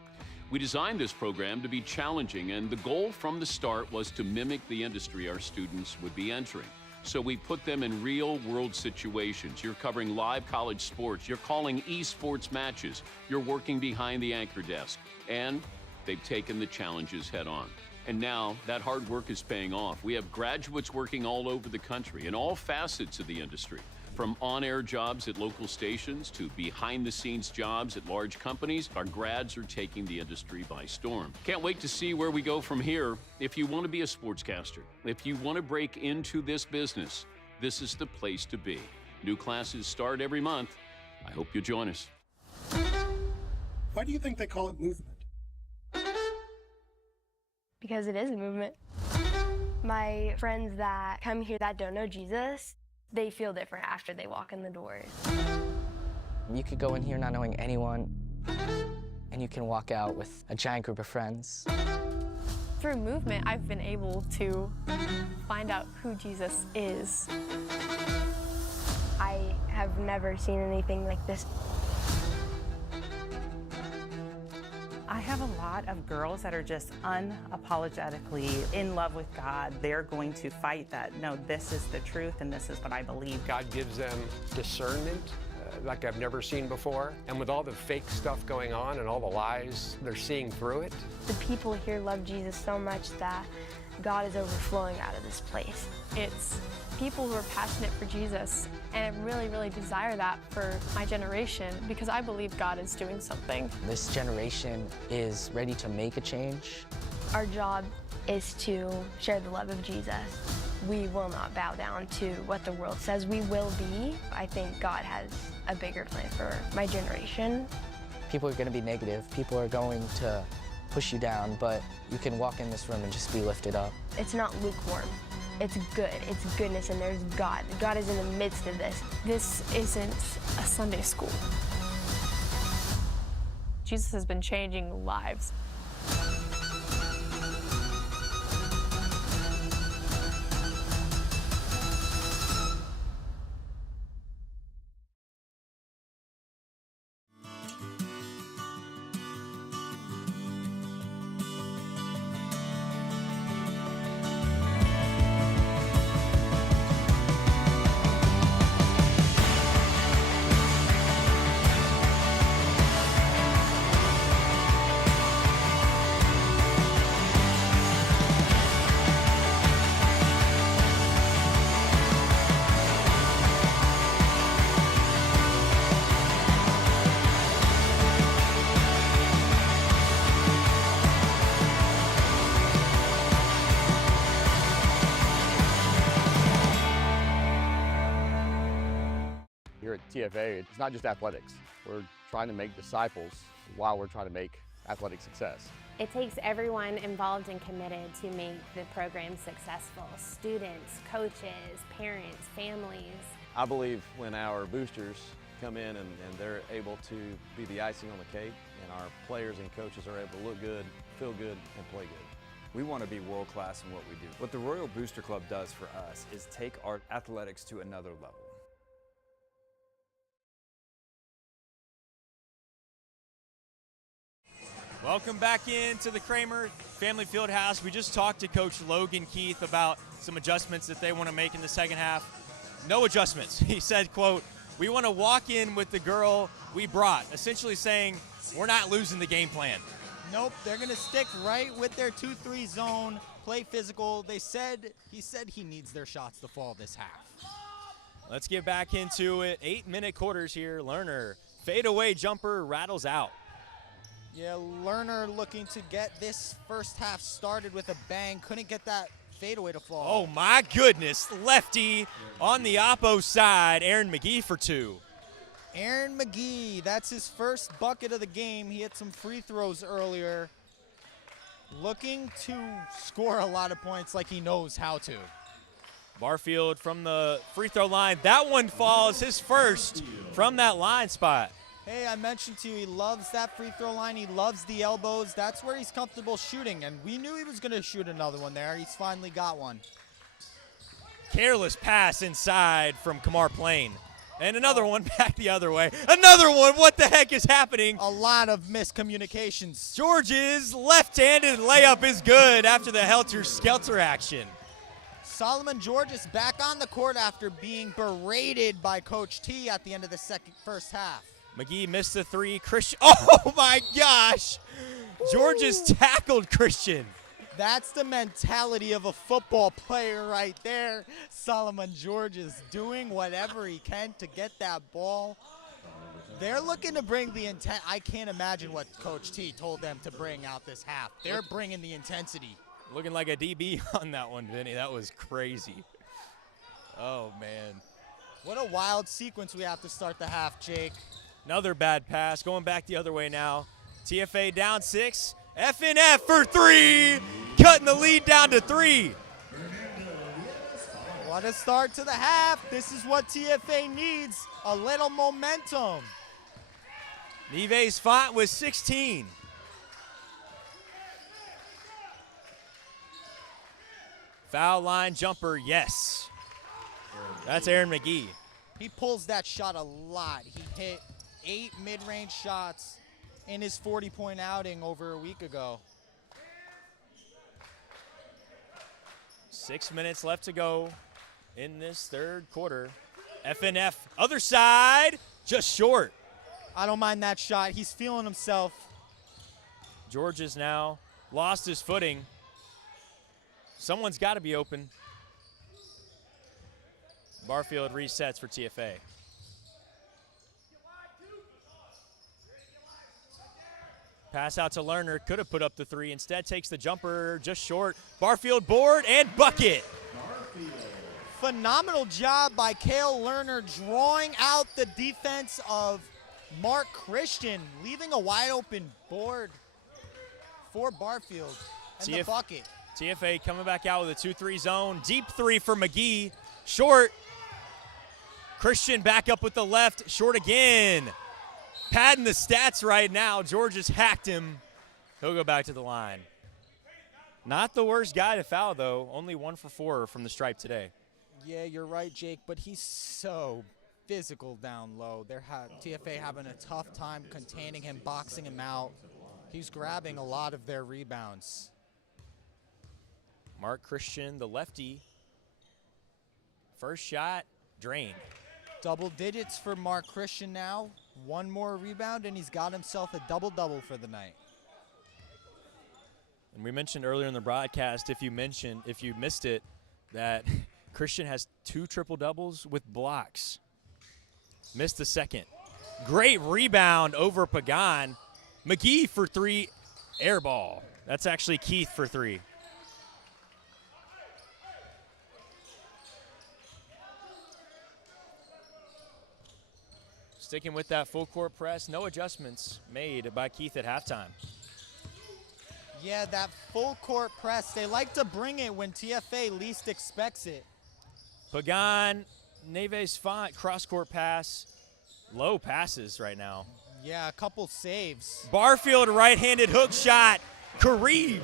We designed this program to be challenging, and the goal from the start was to mimic the industry our students would be entering. So we put them in real-world situations. You're covering live college sports. You're calling esports matches. You're working behind the anchor desk. And they've taken the challenges head on. And now that hard work is paying off. We have graduates working all over the country in all facets of the industry. From on-air jobs at local stations to behind-the-scenes jobs at large companies, our grads are taking the industry by storm. Can't wait to see where we go from here. If you want to be a sportscaster, if you want to break into this business, this is the place to be. New classes start every month. I hope you'll join us. Why do you think they call it movement? Because it is a movement. My friends that come here that don't know Jesus, they feel different after they walk in the doors. You could go in here not knowing anyone, and you can walk out with a giant group of friends. Through movement, I've been able to find out who Jesus is. I have never seen anything like this. I have a lot of girls that are just unapologetically in love with God. They're going to fight that, no, this is the truth and this is what I believe. God gives them discernment like I've never seen before. And with all the fake stuff going on and all the lies, they're seeing through it. The people here love Jesus so much that God is overflowing out of this place. It's people who are passionate for Jesus, and I really, really desire that for my generation because I believe God is doing something. This generation is ready to make a change. Our job is to share the love of Jesus. We will not bow down to what the world says we will be. I think God has a bigger plan for my generation. People are going to be negative. People are going to push you down, but you can walk in this room and just be lifted up. It's not lukewarm. It's good. It's goodness, and there's God. God is in the midst of this. This isn't a Sunday school. Jesus has been changing lives. Here at TFA, it's not just athletics. We're trying to make disciples while we're trying to make athletic success. It takes everyone involved and committed to make the program successful. Students, coaches, parents, families. I believe when our boosters come in and they're able to be the icing on the cake, and our players and coaches are able to look good, feel good, and play good. We want to be world-class in what we do. What the Royal Booster Club does for us is take our athletics to another level. Welcome back into the Cramer Family Fieldhouse. We just talked to Coach Logan Keith about some adjustments that they want to make in the second half. No adjustments. He said, quote, "We want to walk in with the girl we brought," essentially saying we're not losing the game plan. Nope, they're going to stick right with their 2-3 zone, play physical. He said he needs their shots to fall this half. Let's get back into it. 8-minute quarters here. Lerner, fadeaway jumper rattles out. Yeah, Lerner looking to get this first half started with a bang. Couldn't get that fadeaway to fall. Oh, my goodness. Lefty on the oppo side. Aaron McGee for 2. Aaron McGee, that's his first bucket of the game. He hit some free throws earlier. Looking to score a lot of points like he knows how to. Barfield from the free throw line. That one falls, his first from that line spot. Hey, I mentioned to you, he loves that free throw line. He loves the elbows. That's where he's comfortable shooting, and we knew he was going to shoot another one there. He's finally got one. Careless pass inside from Kamar Plain. And another one back the other way. Another one. What the heck is happening? A lot of miscommunications. George's left-handed layup is good after the helter-skelter action. Solomon George is back on the court after being berated by Coach T at the end of the first half. McGee missed the 3. Christian. Oh, my gosh. George has tackled Christian. That's the mentality of a football player right there. Solomon George is doing whatever he can to get that ball. They're looking to bring the intent. I can't imagine what Coach T told them to bring out this half. They're bringing the intensity. Looking like a DB on that one, Vinny. That was crazy. Oh, man. What a wild sequence we have to start the half, Jake. Another bad pass. Going back the other way now. TFA down 6. FNF for 3. Cutting the lead down to 3. What a start to the half. This is what TFA needs, a little momentum. Neves Font with 16. Foul line jumper, yes. That's Aaron McGee. He pulls that shot a lot. He hit 8 mid-range shots in his 40-point outing over a week ago. 6 minutes left to go in this third quarter. FNF, other side, just short. I don't mind that shot. He's feeling himself. George has now lost his footing. Someone's got to be open. Barfield resets for TFA. Pass out to Lerner, could have put up the 3. Instead takes the jumper just short. Barfield board and bucket. Phenomenal job by Cale Lerner drawing out the defense of Mark Christian, leaving a wide open board for Barfield and the bucket. TFA coming back out with a 2-3 zone. Deep 3 for McGee. Short. Christian back up with the left. Short again. Padding the stats right now. George has hacked him. He'll go back to the line. Not the worst guy to foul, though. Only 1 for 4 from the stripe today. Yeah, you're right, Jake, but he's so physical down low. TFA having a tough time containing him, boxing him out. He's grabbing a lot of their rebounds. Mark Christian, the lefty. First shot, drained. Double digits for Mark Christian now. 1 more rebound, and he's got himself a double-double for the night. And we mentioned earlier in the broadcast, if you missed it, that Christian has 2 triple-doubles with blocks. Missed the second. Great rebound over Pagan. McGee for 3, air ball. That's actually Keith for 3. Sticking with that full court press, no adjustments made by Keith at halftime. Yeah, that full court press, they like to bring it when TFA least expects it. Pagan, Neves Font, cross-court pass. Low passes right now. Yeah, a couple saves. Barfield right-handed hook shot. Kareem.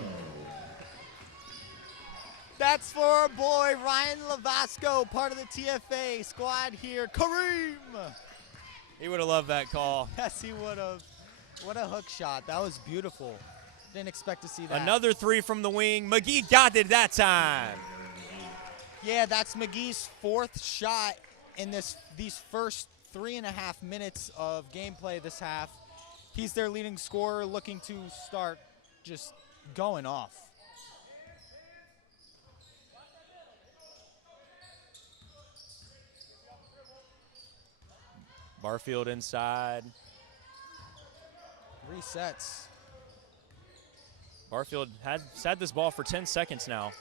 That's for our boy Ryan Lavasco, part of the TFA squad here. Kareem! He would have loved that call. Yes, he would have. What a hook shot. That was beautiful. Didn't expect to see that. Another 3 from the wing. McGee got it that time. Yeah, that's McGee's 4th shot in these first 3.5 minutes of gameplay this half. He's their leading scorer, looking to start just going off. Barfield inside. Resets. Barfield has had this ball for 10 seconds now.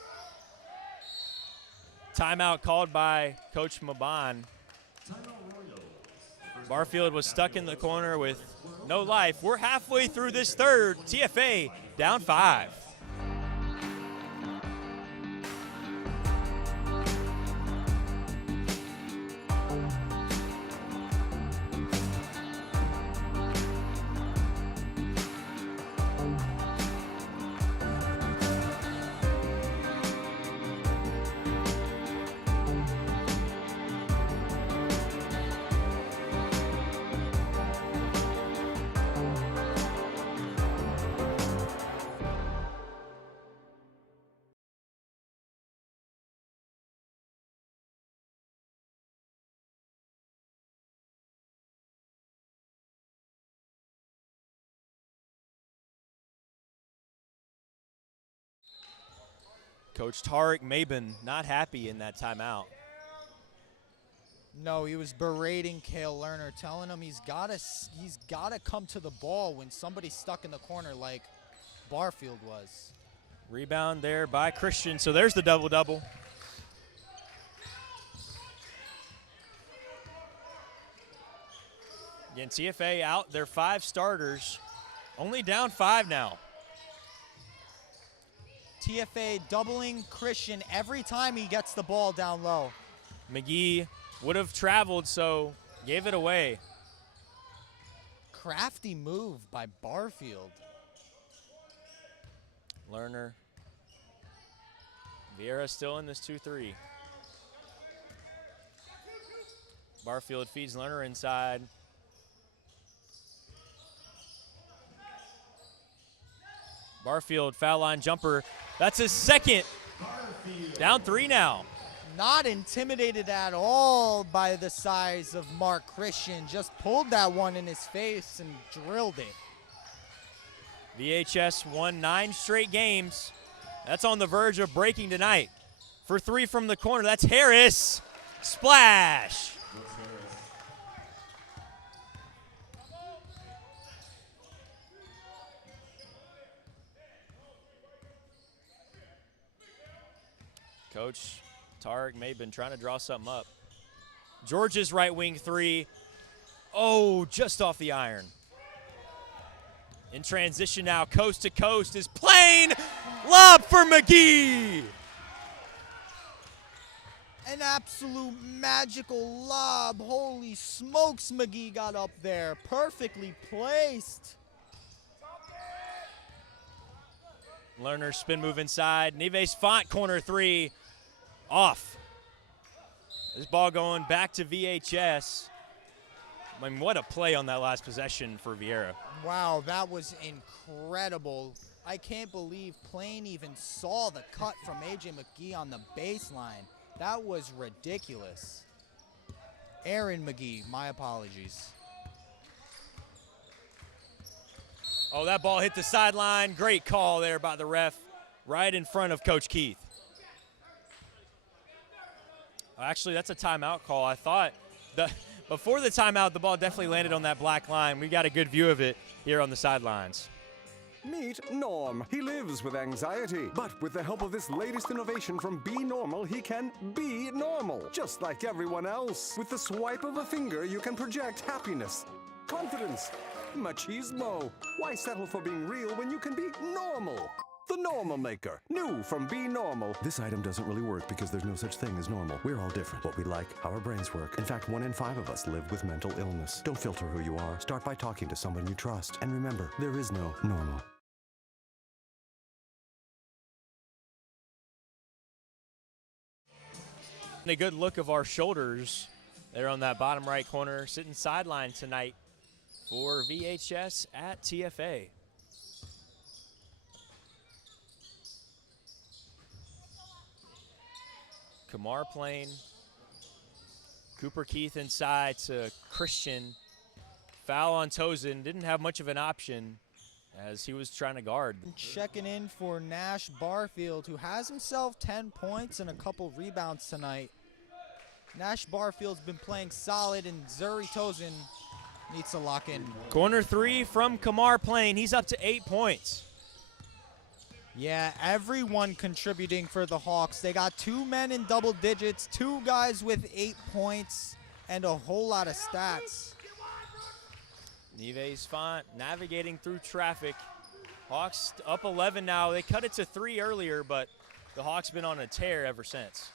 Timeout called by Coach Maban. Barfield was stuck in the corner with no life. We're halfway through this third. TFA down 5. Coach Tarek Mabin not happy in that timeout. No, he was berating Cale Lerner, telling him he's gotta come to the ball when somebody's stuck in the corner like Barfield was. Rebound there by Christian, so there's the double-double. Again, TFA out their 5 starters, only down 5 now. TFA doubling Christian every time he gets the ball down low. McGee would have traveled, so gave it away. Crafty move by Barfield. Lerner. Viera still in this 2-3. Barfield feeds Lerner inside. Barfield foul line jumper. That's his second. Down 3 now. Not intimidated at all by the size of Mark Christian. Just pulled that one in his face and drilled it. VHS won 9 straight games. That's on the verge of breaking tonight. For 3 from the corner, that's Harris. Splash. Coach Tarek may have been trying to draw something up. Georgia's right wing 3. Oh, just off the iron. In transition now, coast to coast is plain. Lob for McGee. An absolute magical lob. Holy smokes, McGee got up there. Perfectly placed. Lerner spin move inside. Neves Font corner 3. Off. This ball going back to VHS. I mean, what a play on that last possession for Viera. Wow, that was incredible. I can't believe Plain even saw the cut from A.J. McGee on the baseline. That was ridiculous. Aaron McGee, my apologies. Oh, that ball hit the sideline. Great call there by the ref, right in front of Coach Keith. Actually, that's a timeout call. I thought before the timeout, the ball definitely landed on that black line. We got a good view of it here on the sidelines. Meet Norm. He lives with anxiety, but with the help of this latest innovation from Be Normal, he can be normal, just like everyone else. With the swipe of a finger, you can project happiness, confidence, machismo. Why settle for being real when you can be normal? The Normal Maker. New from Be Normal. This item doesn't really work because there's no such thing as normal. We're all different. What we like, how our brains work. In fact, 1 in 5 of us live with mental illness. Don't filter who you are. Start by talking to someone you trust. And remember, there is no normal. A good look of our shoulders there on that bottom right corner, sitting sideline tonight for VHS at TFA. Kamar Plain, Cooper Keith inside to Christian. Foul on Tozin, didn't have much of an option as he was trying to guard. Checking in for Nash Barfield, who has himself 10 points and a couple rebounds tonight. Nash Barfield's been playing solid, and Zuri Tozin needs to lock in. Corner 3 from Kamar Plain. He's up to 8 points. Yeah, everyone contributing for the Hawks. They got 2 men in double digits, 2 guys with 8 points, and a whole lot of stats. Nieves Font navigating through traffic. Hawks up 11 now. They cut it to 3 earlier, but the Hawks been on a tear ever since.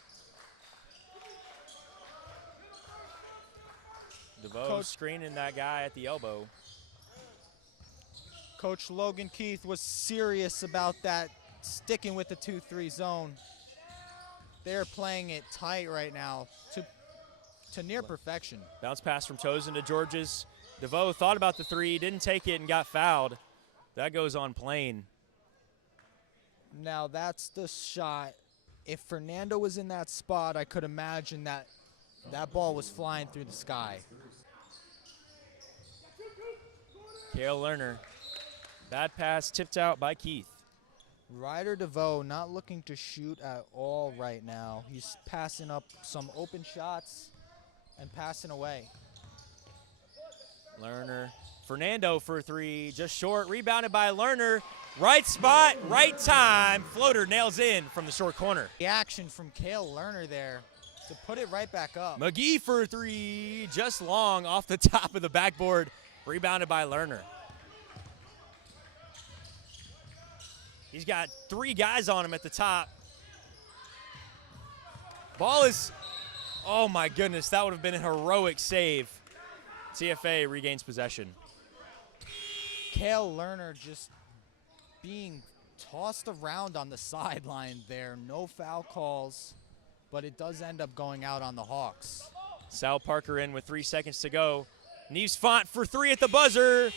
DeVoe screening that guy at the elbow. Coach Logan Keith was serious about that, sticking with the 2-3 zone. They're playing it tight right now to near perfection. Bounce pass from Tozen to Georges. DeVoe thought about the 3, didn't take it, and got fouled. That goes on Plain. Now that's the shot. If Fernando was in that spot, I could imagine that ball was flying through the sky. Cale Lerner. Bad pass tipped out by Keith. Ryder DeVoe not looking to shoot at all right now. He's passing up some open shots and passing away. Lerner. Fernando for 3, just short. Rebounded by Lerner. Right spot, right time. Floater nails in from the short corner. The action from Cale Lerner there to put it right back up. McGee for 3, just long off the top of the backboard. Rebounded by Lerner. He's got 3 guys on him at the top. Ball is, oh my goodness, that would have been a heroic save. CFA regains possession. Cale Lerner just being tossed around on the sideline there. No foul calls, but it does end up going out on the Hawks. Sal Parker in with 3 seconds to go. Nieves Font for 3 at the buzzer.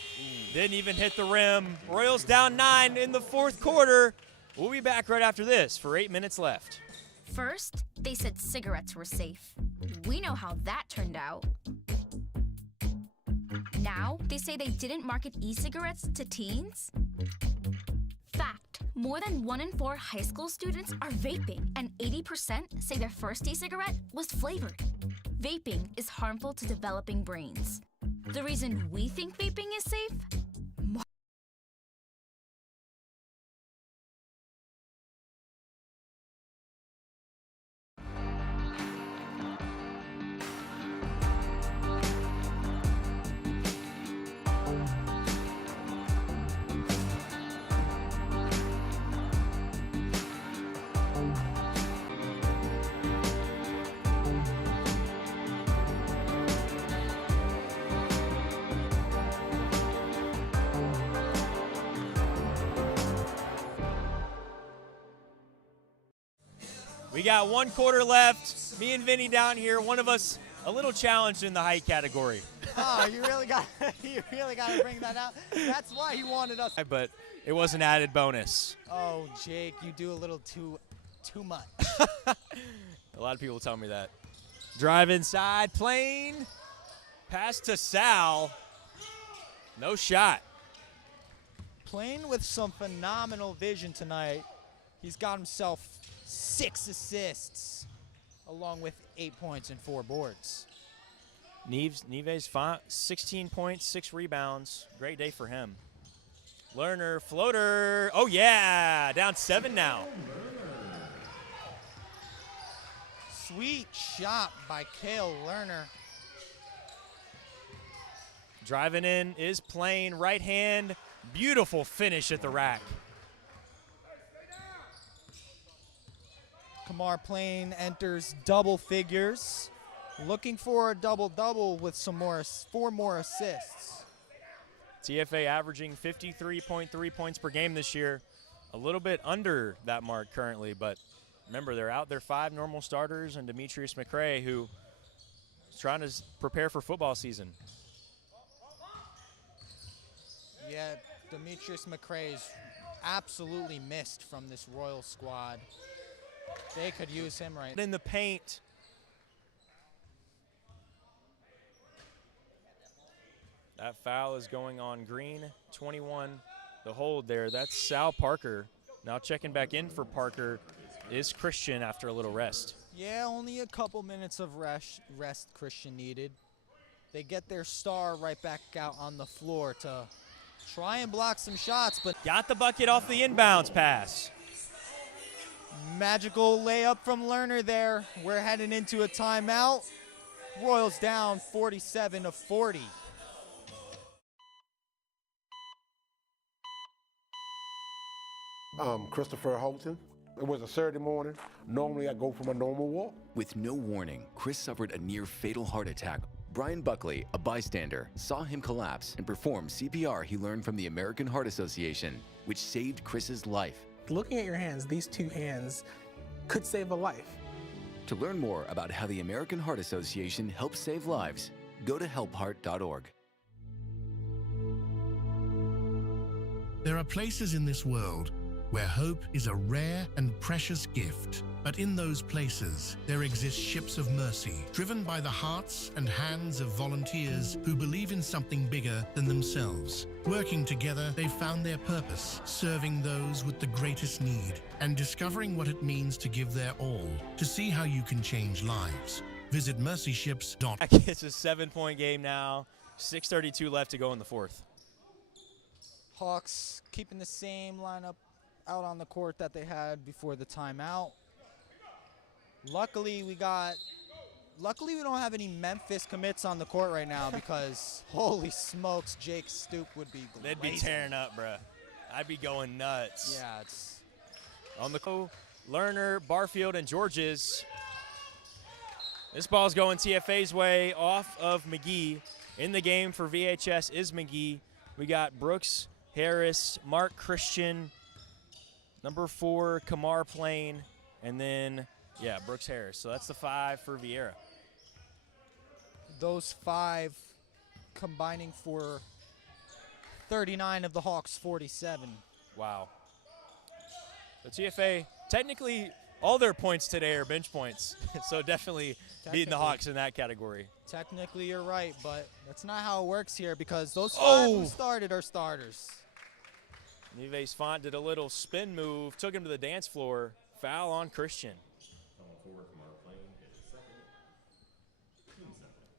Didn't even hit the rim. Royals down 9 in the 4th quarter. We'll be back right after this for 8 minutes left. First, they said cigarettes were safe. We know how that turned out. Now, they say they didn't market e-cigarettes to teens. Fact, more than 1 in 4 high school students are vaping, and 80% say their first e-cigarette was flavored. Vaping is harmful to developing brains. The reason we think vaping is safe? We got 1 quarter left. Me and Vinny down here. One of us a little challenged in the height category. Oh, you really got to bring that out. That's why he wanted us. But it was an added bonus. Oh, Jake, you do a little too much. A lot of people tell me that. Drive inside, Plain. Pass to Sal. No shot. Plain with some phenomenal vision tonight. He's got himself 6 assists, along with 8 points and 4 boards. Nieves Font, 16 points, 6 rebounds. Great day for him. Lerner, floater. Oh, yeah. Down 7 now. Sweet shot by Cale Lerner. Driving in is Plain. Right hand. Beautiful finish at the rack. Kamar Plain enters double figures, looking for a double-double with 4 more assists. TFA averaging 53.3 points per game this year. A little bit under that mark currently, but remember, they're out their 5 normal starters and Demetrius McCrae, who is trying to prepare for football season. Yeah, Demetrius McCrae is absolutely missed from this Royal squad. They could use him right in the paint. That foul is going on Green, 21. The hold there, that's Sal Parker. Now checking back in for Parker is Christian after a little rest. Yeah, only a couple minutes of rest Christian needed. They get their star right back out on the floor to try and block some shots, but got the bucket off the inbounds pass. Magical layup from Lerner there. We're heading into a timeout. Royals down 47-40. Christopher Holton. It was a Saturday morning. Normally I go for my normal walk. With no warning, Chris suffered a near-fatal heart attack. Brian Buckley, a bystander, saw him collapse and performed CPR he learned from the American Heart Association, which saved Chris's life. Looking at your hands, these two hands could save a life. To learn more about how the American Heart Association helps save lives, go to helpheart.org. There are places in this world where hope is a rare and precious gift. But in those places, there exist ships of mercy, driven by the hearts and hands of volunteers who believe in something bigger than themselves. Working together, they found their purpose, serving those with the greatest need, and discovering what it means to give their all, to see how you can change lives. Visit mercyships.com. It's a 7-point game now. 6:32 left to go in the fourth. Hawks keeping the same lineup out on the court that they had before the timeout. Luckily we don't have any Memphis commits on the court right now because holy smokes, Jake Stoope would be glazing. They'd be tearing up, bruh. I'd be going nuts. Yeah, it's on the Lerner, Barfield, and Georges. This ball's going TFA's way off of McGee. In the game for VHS is McGee. We got Brooks, Harris, Mark Christian, number 4, Kamar Plain, and then, yeah, Brooks Harris. So that's the 5 for Viera. Those 5 combining for 39 of the Hawks' 47. Wow. The TFA, technically, all their points today are bench points. So definitely beating the Hawks in that category. Technically, you're right, but that's not how it works here because those 5 who started are starters. Nives Font did a little spin move, took him to the dance floor. Foul on Christian.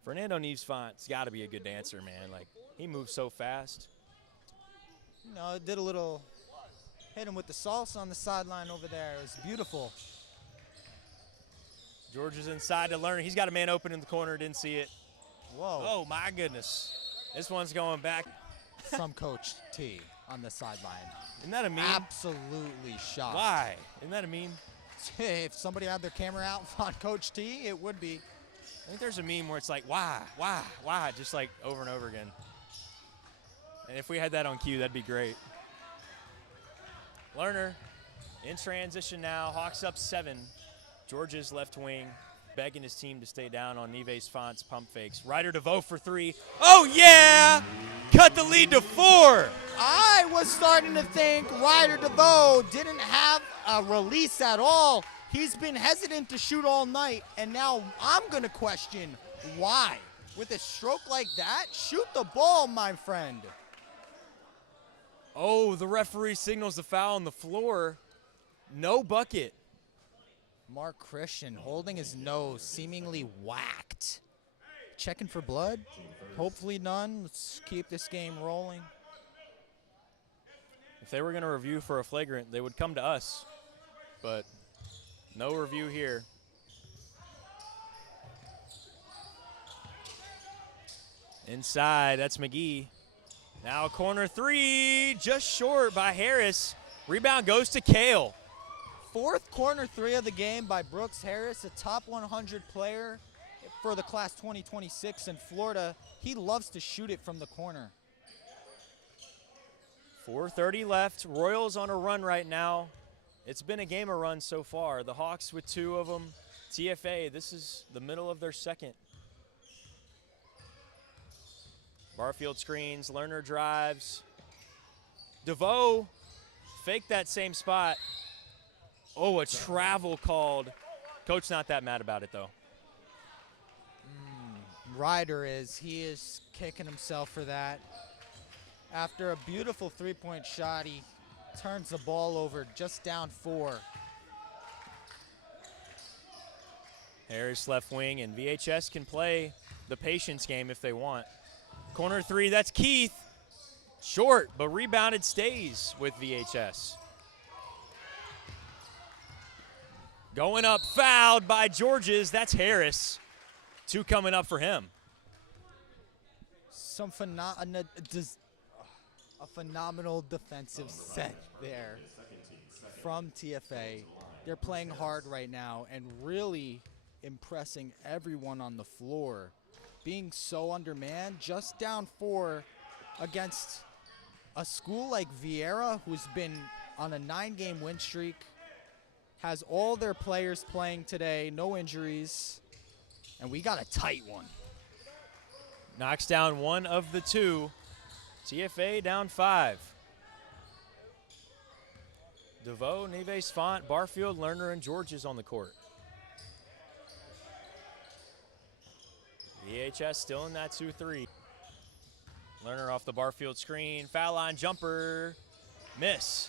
Fernando Nives Font's got to be a good dancer, man. Like, he moves so fast. You know, did a little, hit him with the salsa on the sideline over there. It was beautiful. George is inside to Lerner. He's got a man open in the corner, didn't see it. Whoa. Oh, my goodness. This one's going back. From Coach T on the sideline. Isn't that a meme? Absolutely shocked. Why? Isn't that a meme? If somebody had their camera out on Coach T, it would be. I think there's a meme where it's like, why, just like over and over again. And if we had that on cue, that'd be great. Lerner in transition now. Hawks up 7. George's left wing begging his team to stay down on Nives Font's pump fakes. Ryder DeVoe for 3. Oh, yeah! Cut the lead to 4. I was starting to think Ryder DeVoe didn't have a release at all. He's been hesitant to shoot all night, and now I'm going to question why. With a stroke like that, shoot the ball, my friend. Oh, the referee signals the foul on the floor. No bucket. Mark Christian holding his nose, seemingly whacked. Checking for blood. Hopefully none. Let's keep this game rolling. If they were going to review for a flagrant, they would come to us. But no review here. Inside, that's McGee. Now corner 3, just short by Harris. Rebound goes to Kale. 4th corner 3 of the game by Brooks Harris, a top 100 player for the class 2026 in Florida. He loves to shoot it from the corner. 4:30 left. Royals on a run right now. It's been a game of runs so far. The Hawks with 2 of them. TFA, this is the middle of their second. Barfield screens, Lerner drives. DeVoe faked that same spot. Oh, a travel called. Coach not that mad about it, though. Ryder is. He is kicking himself for that. After a beautiful 3-point shot, he turns the ball over just down 4. Harris left wing, and VHS can play the patience game if they want. Corner 3, that's Keith. Short, but rebounded stays with VHS. Going up, fouled by Georges. That's Harris. 2 coming up for him. A phenomenal defensive set there from TFA. They're playing hard right now and really impressing everyone on the floor. Being so undermanned, just down 4 against a school like Viera, who's been on a 9-game win streak, has all their players playing today, no injuries, and we got a tight one. Knocks down 1 of the 2. TFA down 5. DeVoe, Neves, Font, Barfield, Lerner, and Georges on the court. VHS still in that 2-3. Lerner off the Barfield screen. Foul line jumper. Miss.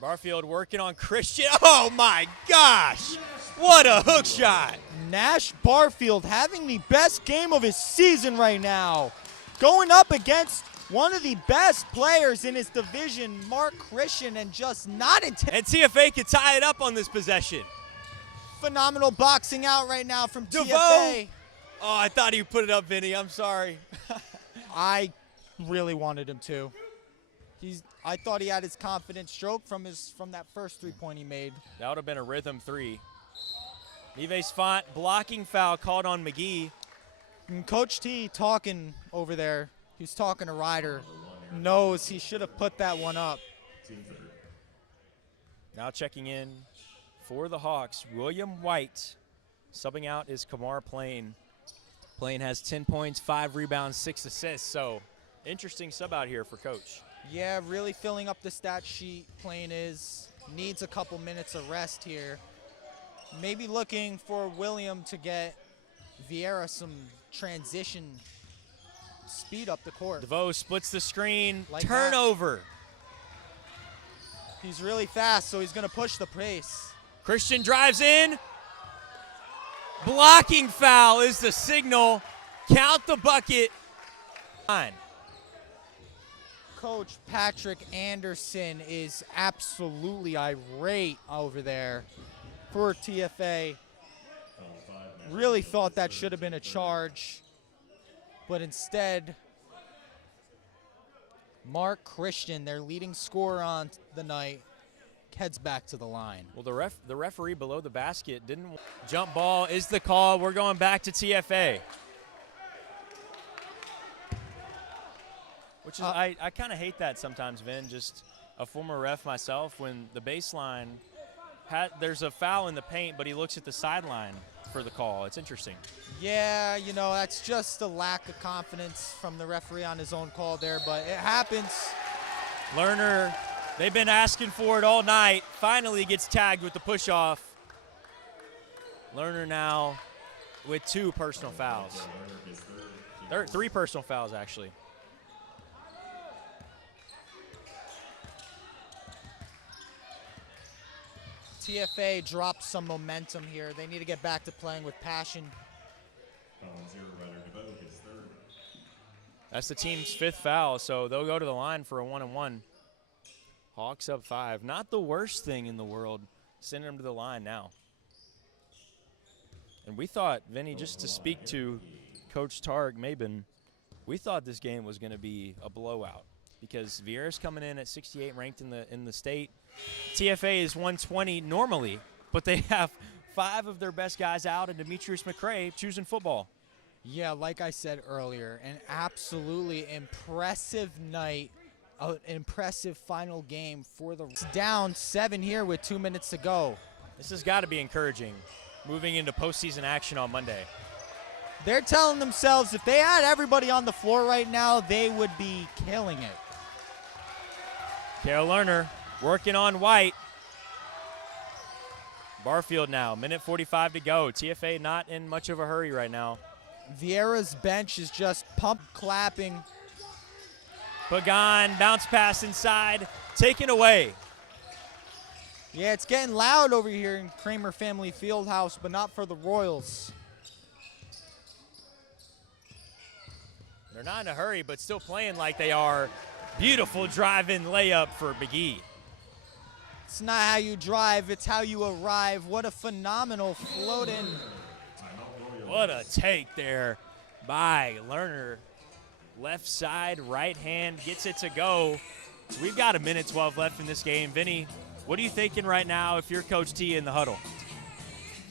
Barfield working on Christian. Oh my gosh! What a hook shot! Nash Barfield having the best game of his season right now. Going up against one of the best players in his division, Mark Christian, and just not intended. And TFA could tie it up on this possession. Phenomenal boxing out right now from DeVoe. TFA. Oh, I thought he put it up, Vinny. I'm sorry. I really wanted him to. I thought he had his confident stroke from that first 3-point he made. That would have been a rhythm 3. Neves Font blocking foul called on McGee. And Coach T talking over there. He's talking to Ryder. Knows he should have put that one up. Now checking in for the Hawks, William White. Subbing out is Kamar Plain. Plain has 10 points, 5 rebounds, 6 assists. So interesting sub out here for Coach. Yeah, really filling up the stat sheet. Plain needs a couple minutes of rest here. Maybe looking for William to get Viera some transition speed up the court. DeVoe splits the screen, like turnover. He's really fast, so he's going to push the pace. Christian drives in. Blocking foul is the signal. Count the bucket. Fine. Coach Patrick Anderson is absolutely irate over there for TFA. Really thought that should have been a charge, but instead, Mark Christian, their leading scorer on the night, heads back to the line. Well, the referee below the basket didn't. Jump ball is the call. We're going back to TFA. Which is, I kind of hate that sometimes, Vin, just a former ref myself, when the baseline, there's a foul in the paint, but he looks at the sideline for the call. It's interesting. Yeah, you know, that's just a lack of confidence from the referee on his own call there, but it happens. Lerner, they've been asking for it all night, finally gets tagged with the push-off. Lerner now with 2 personal fouls. 3 personal fouls, actually. TFA drops some momentum here. They need to get back to playing with passion. That's the team's 5th foul, so they'll go to the line for a 1-and-1. Hawks up 5. Not the worst thing in the world, sending them to the line now. And we thought, Vinny, just to speak to Coach Targ Mabin, we thought this game was going to be a blowout because Viera's coming in at 68 ranked in the state. TFA is 120 normally, but they have 5 of their best guys out and Demetrius McCray choosing football. Yeah, like I said earlier, an absolutely impressive night, an impressive final game for the down 7 here with 2 minutes to go. This has got to be encouraging moving into postseason action on Monday. They're telling themselves if they had everybody on the floor right now, they would be killing it. Cale Lerner working on White. Barfield now, minute 45 to go. TFA not in much of a hurry right now. Viera's bench is just pump clapping. Pagan, bounce pass inside, taken away. Yeah, it's getting loud over here in Cramer Family Fieldhouse, but not for the Royals. They're not in a hurry, but still playing like they are. Beautiful drive-in layup for McGee. It's not how you drive, it's how you arrive. What a phenomenal float-in. What a take there by Lerner. Left side, right hand, gets it to go. So we've got 1:12 left in this game. Vinny, what are you thinking right now if you're Coach T in the huddle?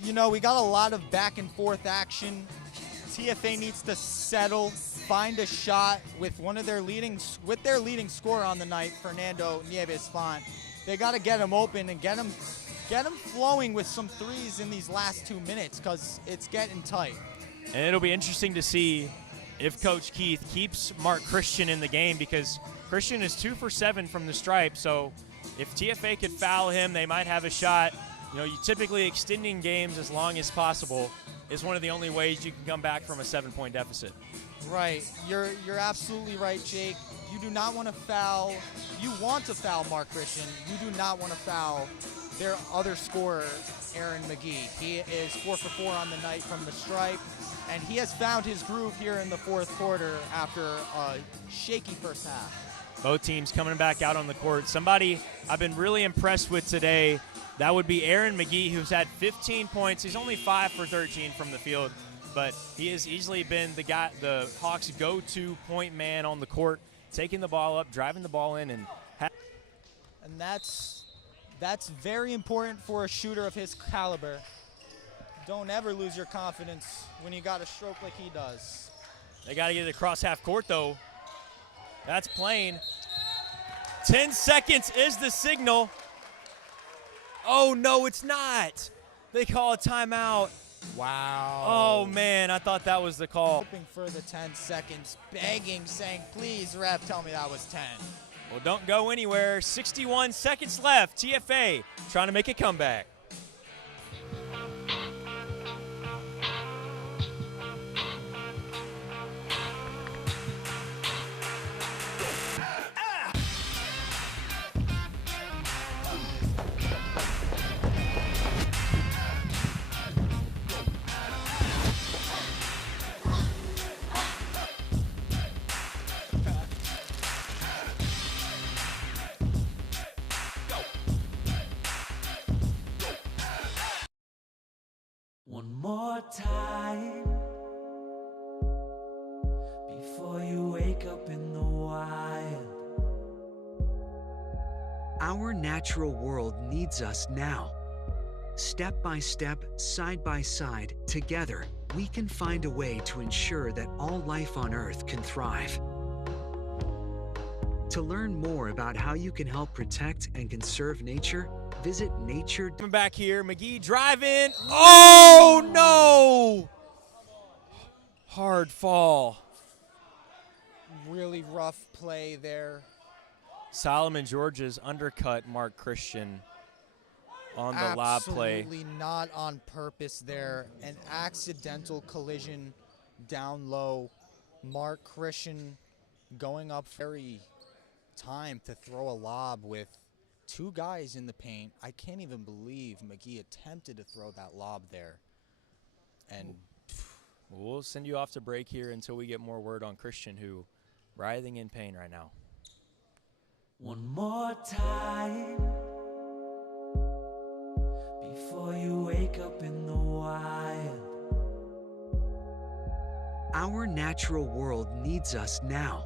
You know, we got a lot of back and forth action. TFA needs to settle, find a shot with their leading scorer on the night, Fernando Nieves-Font. They got to get him open and get him flowing with some threes in these last 2 minutes because it's getting tight. And it'll be interesting to see if Coach Keith keeps Mark Christian in the game, because Christian is 2 for 7 from the stripe. So if TFA could foul him, they might have a shot. You know, you typically extending games as long as possible is one of the only ways you can come back from a 7-point deficit. Right. You're absolutely right, Jake. You do not want to foul. You want to foul Mark Christian. You do not want to foul their other scorer, Aaron McGee. He is 4 for 4 on the night from the stripe, and he has found his groove here in the fourth quarter after a shaky first half. Both teams coming back out on the court. Somebody I've been really impressed with today, that would be Aaron McGee, who's had 15 points. He's only 5 for 13 from the field, but he has easily been the Hawks' go-to point man on the court, taking the ball up, driving the ball in, and that's very important for a shooter of his caliber. Don't ever lose your confidence when you got a stroke like he does. They got to get it across half court, though. That's plain. 10 seconds is the signal. Oh, no, it's not. They call a timeout. Wow. Oh, man, I thought that was the call. Hoping for the 10 seconds, begging, saying, please, ref, tell me that was 10. Well, don't go anywhere. 61 seconds left. TFA trying to make a comeback. One more time before you wake up in the wild. Our natural world needs us now. Step by step, side by side, together, we can find a way to ensure that all life on Earth can thrive. To learn more about how you can help protect and conserve nature, visit nature. Coming back here, McGee driving. Oh, no! Hard fall. Really rough play there. Solomon George's undercut Mark Christian on the lob play. Absolutely not on purpose there. An accidental collision down low. Mark Christian going up very time to throw a lob with 2 guys in the paint. I can't even believe McGee attempted to throw that lob there. And we'll send you off to break here until we get more word on Christian, who writhing in pain right now. One more time before you wake up in the wild. Our natural world needs us now.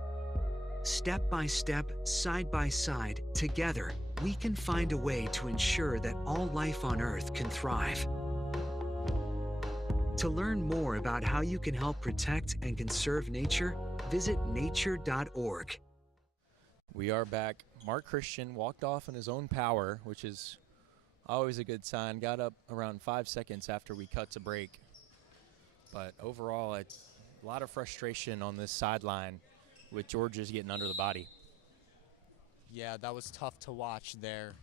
Step by step, side by side, together, we can find a way to ensure that all life on Earth can thrive. To learn more about how you can help protect and conserve nature, visit nature.org. We are back. Mark Christian walked off in his own power, which is always a good sign. Got up around 5 seconds after we cut to break. But overall, it's a lot of frustration on this sideline with George's getting under the body. yeah, that was tough to watch there.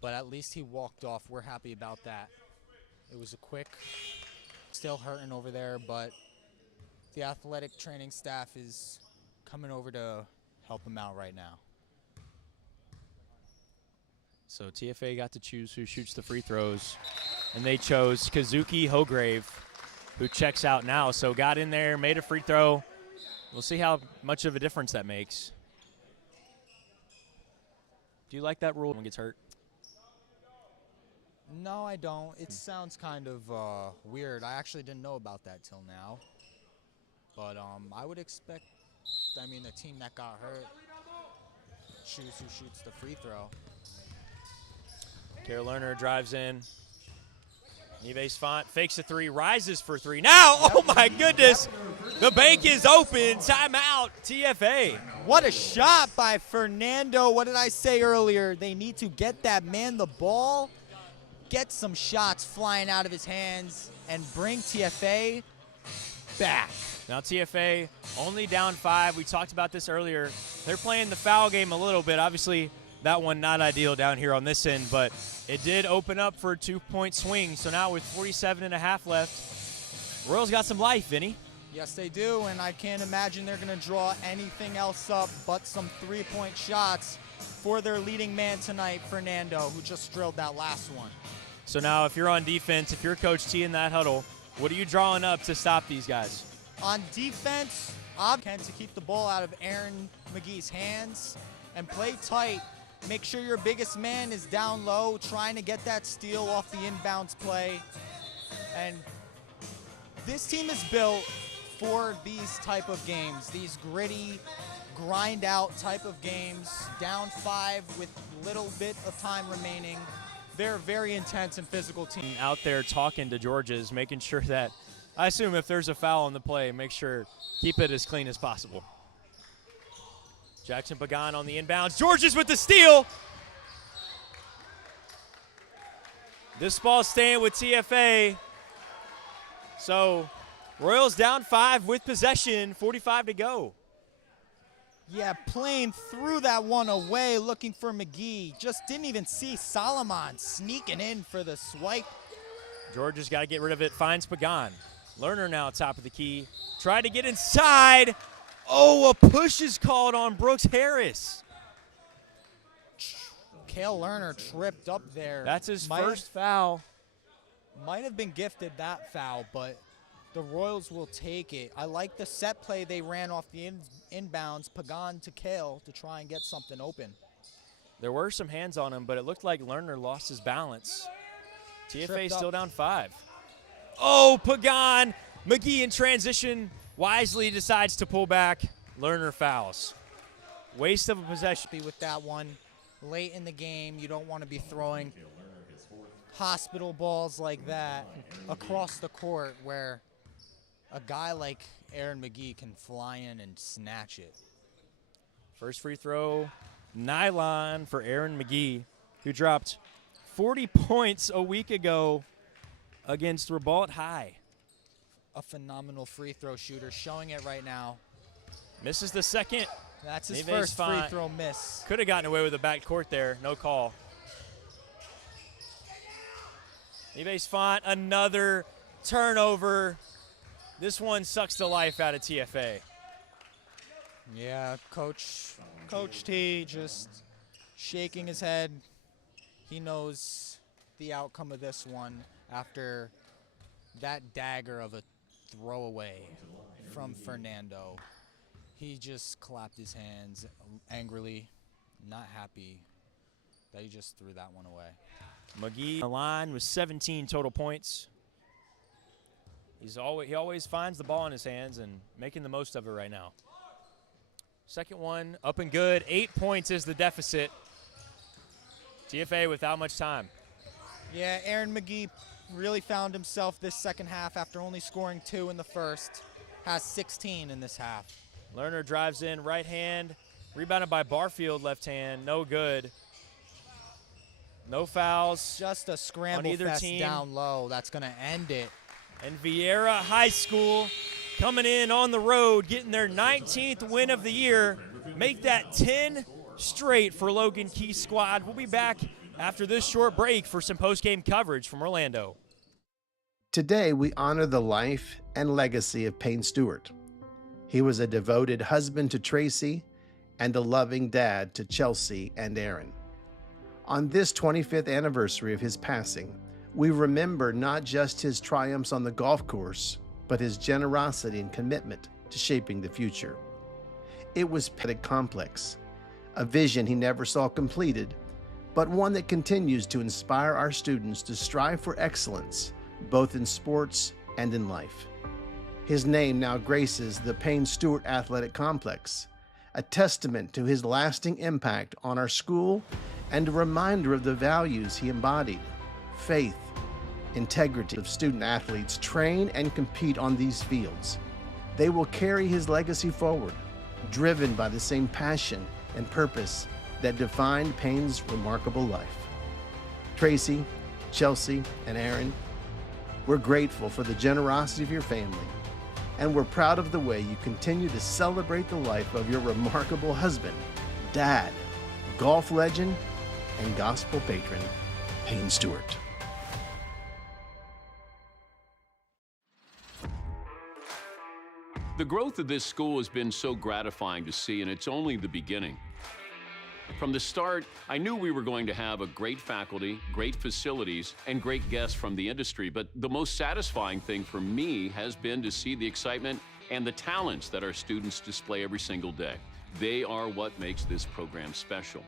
But at least he walked off. We're happy about that. It was a quick, still hurting over there, but the athletic training staff is coming over to help him out right now. So TFA got to choose who shoots the free throws, and they chose Kazuki Hograve, who checks out now. So got in there, made a free throw, We'll see how much of a difference that makes. Do you like that rule when one gets hurt? No, I don't. It sounds kind of weird. I actually didn't know about that till now. But I would expect, the team that got hurt, choose who shoots the free throw. Kara Lerner drives in. Neves Font fakes a three, rises for three. Now, oh my goodness, the bank is open. Timeout, TFA. What a shot by Fernando. What did I say earlier? They need to get that man the ball, get some shots flying out of his hands, and bring TFA back. Now TFA only down 5. We talked about this earlier. They're playing the foul game a little bit. Obviously, that one not ideal down here on this end, but it did open up for a 2-point swing. So now with 47.5 left, Royals got some life, Vinny. Yes, they do, and I can't imagine they're going to draw anything else up but some three-point shots for their leading man tonight, Fernando, who just drilled that last one. So now if you're on defense, if you're Coach T in that huddle, what are you drawing up to stop these guys? On defense, I'm trying to keep the ball out of Aaron McGee's hands and play tight. Make sure your biggest man is down low, trying to get that steal off the inbounds play. And this team is built for these type of games, these gritty, grind out type of games, down 5 with little bit of time remaining. They're a very intense and physical team. Out there talking to Georges, making sure that, I assume if there's a foul on the play, make sure, keep it as clean as possible. Jackson Pagan on the inbounds. Georges with the steal. This ball staying with TFA. So Royals down 5 with possession, 45 to go. Yeah, playing through that one away, looking for McGee. Just didn't even see Solomon sneaking in for the swipe. Georges got to get rid of it, finds Pagan. Lerner now top of the key. Tried to get inside. Oh, a push is called on Brooks Harris. Cale Lerner tripped up there. That's his first foul. Might have been gifted that foul, but the Royals will take it. I like the set play they ran off the inbounds, Pagan to Cale, to try and get something open. There were some hands on him, but it looked like Lerner lost his balance. TFA still down 5. Oh, Pagan. McGee in transition wisely decides to pull back. Lerner fouls. Waste of a possession. With that one late in the game, you don't want to be throwing hospital balls like that across the court where a guy like Aaron McGee can fly in and snatch it. First free throw, nylon for Aaron McGee, who dropped 40 points a week ago against Rabault High. A phenomenal free throw shooter, showing it right now. Misses the second. That's his first free throw miss. Could have gotten away with a back court there, no call. Neves Font, another turnover. This one sucks the life out of TFA. Yeah, Coach T just shaking his head. He knows the outcome of this one after that dagger of a throwaway from Fernando. He just clapped his hands angrily, not happy that he just threw that one away. McGee on the line with 17 total points. He always finds the ball in his hands and making the most of it right now. Second one up and good. 8 points is the deficit. TFA without much time. Yeah, Aaron McGee really found himself this second half after only scoring 2 in the first. Has 16 in this half. Lerner drives in, right hand. Rebounded by Barfield, left hand. No good. No fouls. Just a scramble on either fest team. Down low. That's going to end it. And Viera High School coming in on the road, getting their 19th win of the year. Make that 10 straight for Logan Key squad. We'll be back after this short break for some post-game coverage from Orlando. Today, we honor the life and legacy of Payne Stewart. He was a devoted husband to Tracy and a loving dad to Chelsea and Aaron. On this 25th anniversary of his passing, we remember not just his triumphs on the golf course, but his generosity and commitment to shaping the future. It was a complex, a vision he never saw completed, but one that continues to inspire our students to strive for excellence, both in sports and in life. His name now graces the Payne Stewart Athletic Complex, a testament to his lasting impact on our school and a reminder of the values he embodied: faith, integrity. Of student athletes train and compete on these fields. They will carry his legacy forward, driven by the same passion and purpose that defined Payne's remarkable life. Tracy, Chelsea, and Aaron, we're grateful for the generosity of your family, and we're proud of the way you continue to celebrate the life of your remarkable husband, dad, golf legend, and gospel patron, Payne Stewart. The growth of this school has been so gratifying to see, and it's only the beginning. From the start, I knew we were going to have a great faculty, great facilities, and great guests from the industry, but the most satisfying thing for me has been to see the excitement and the talents that our students display every single day. They are what makes this program special.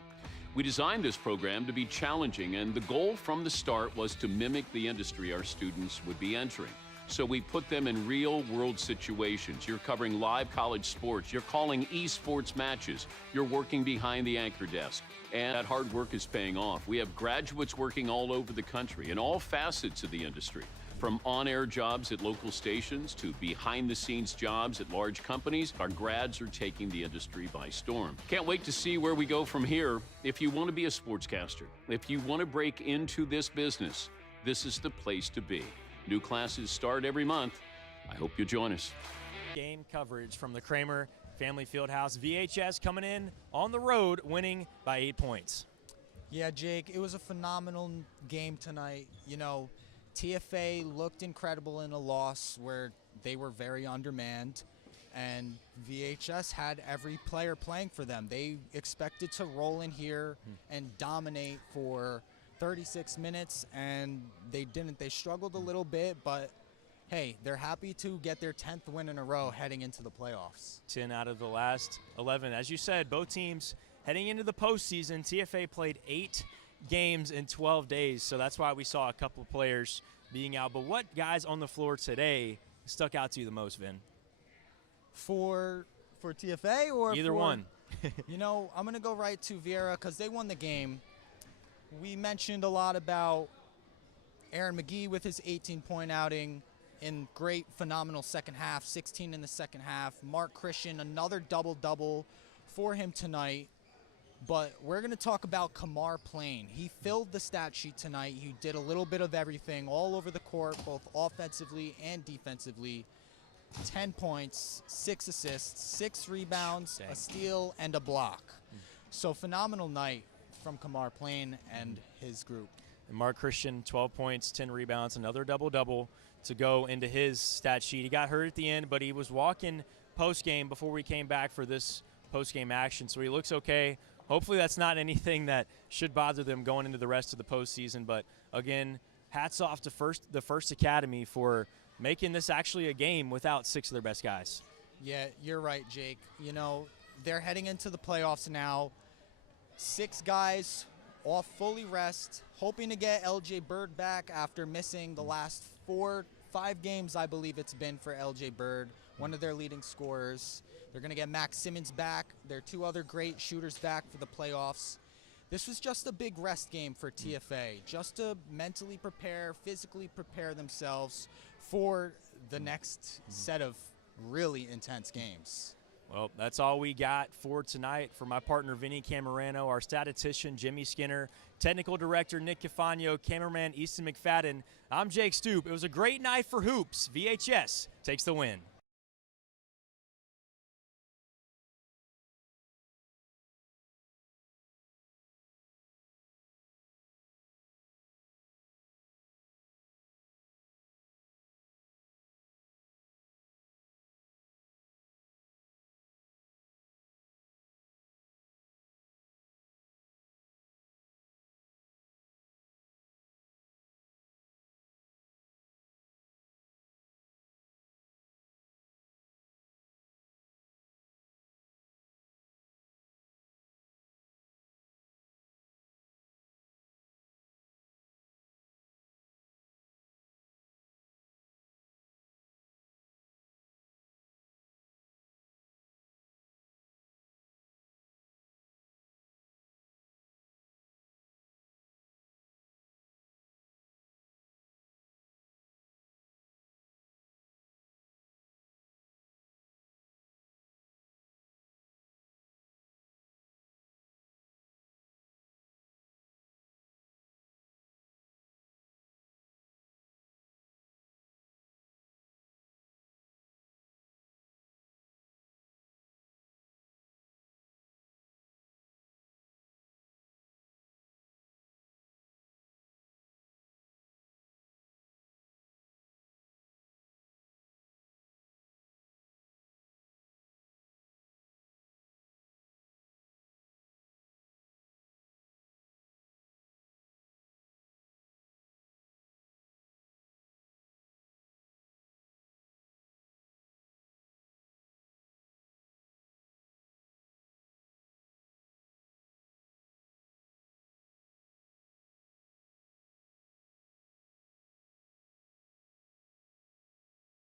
We designed this program to be challenging, and the goal from the start was to mimic the industry our students would be entering. So we put them in real-world situations. You're covering live college sports. You're calling esports matches. You're working behind the anchor desk. And that hard work is paying off. We have graduates working all over the country in all facets of the industry, from on-air jobs at local stations to behind-the-scenes jobs at large companies. Our grads are taking the industry by storm. Can't wait to see where we go from here. If you want to be a sportscaster, if you want to break into this business, this is the place to be. New classes start every month. I hope you'll join us. Game coverage from the Cramer Family Fieldhouse. VHS coming in on the road, winning by 8 points. Yeah, Jake, it was a phenomenal game tonight. You know, TFA looked incredible in a loss where they were very undermanned, and VHS had every player playing for them. They expected to roll in here and dominate for 36 minutes, and they didn't. They struggled a little bit, but hey, they're happy to get their 10th win in a row heading into the playoffs. 10 out of the last 11. As you said, both teams heading into the postseason. TFA played 8 games in 12 days, so that's why we saw a couple players being out. But what guys on the floor today stuck out to you the most, Vin? For TFA or either one? You know, I'm going to go right to Viera because they won the game. We mentioned a lot about Aaron McGee with his 18-point outing in great, phenomenal second half, 16 in the second half. Mark Christian, another double-double for him tonight. But we're going to talk about Kamar Plain. He filled the stat sheet tonight. He did a little bit of everything all over the court, both offensively and defensively. 10 points, 6 assists, 6 rebounds, a steal, and a block. So phenomenal night from Kamar Plain and his group. And Mark Christian, 12 points, 10 rebounds, another double-double to go into his stat sheet. He got hurt at the end, but he was walking post-game before we came back for this post-game action, so he looks okay. Hopefully that's not anything that should bother them going into the rest of the postseason. But, again, hats off to the First Academy for making this actually a game without 6 of their best guys. Yeah, you're right, Jake. You know, they're heading into the playoffs now. 6 guys off fully rest, hoping to get LJ Bird back after missing the last 4-5 games, I believe it's been for LJ Bird, one of their leading scorers. They're going to get Max Simmons back. Their 2 other great shooters back for the playoffs. This was just a big rest game for TFA, just to mentally prepare, physically prepare themselves for the next set of really intense games. Well, that's all we got for tonight. For my partner, Vinnie Cammarano, our statistician, Jimmy Skinner, technical director, Nick Cafagno, cameraman, Easton McFadden, I'm Jake Stoope. It was a great night for hoops. VHS takes the win.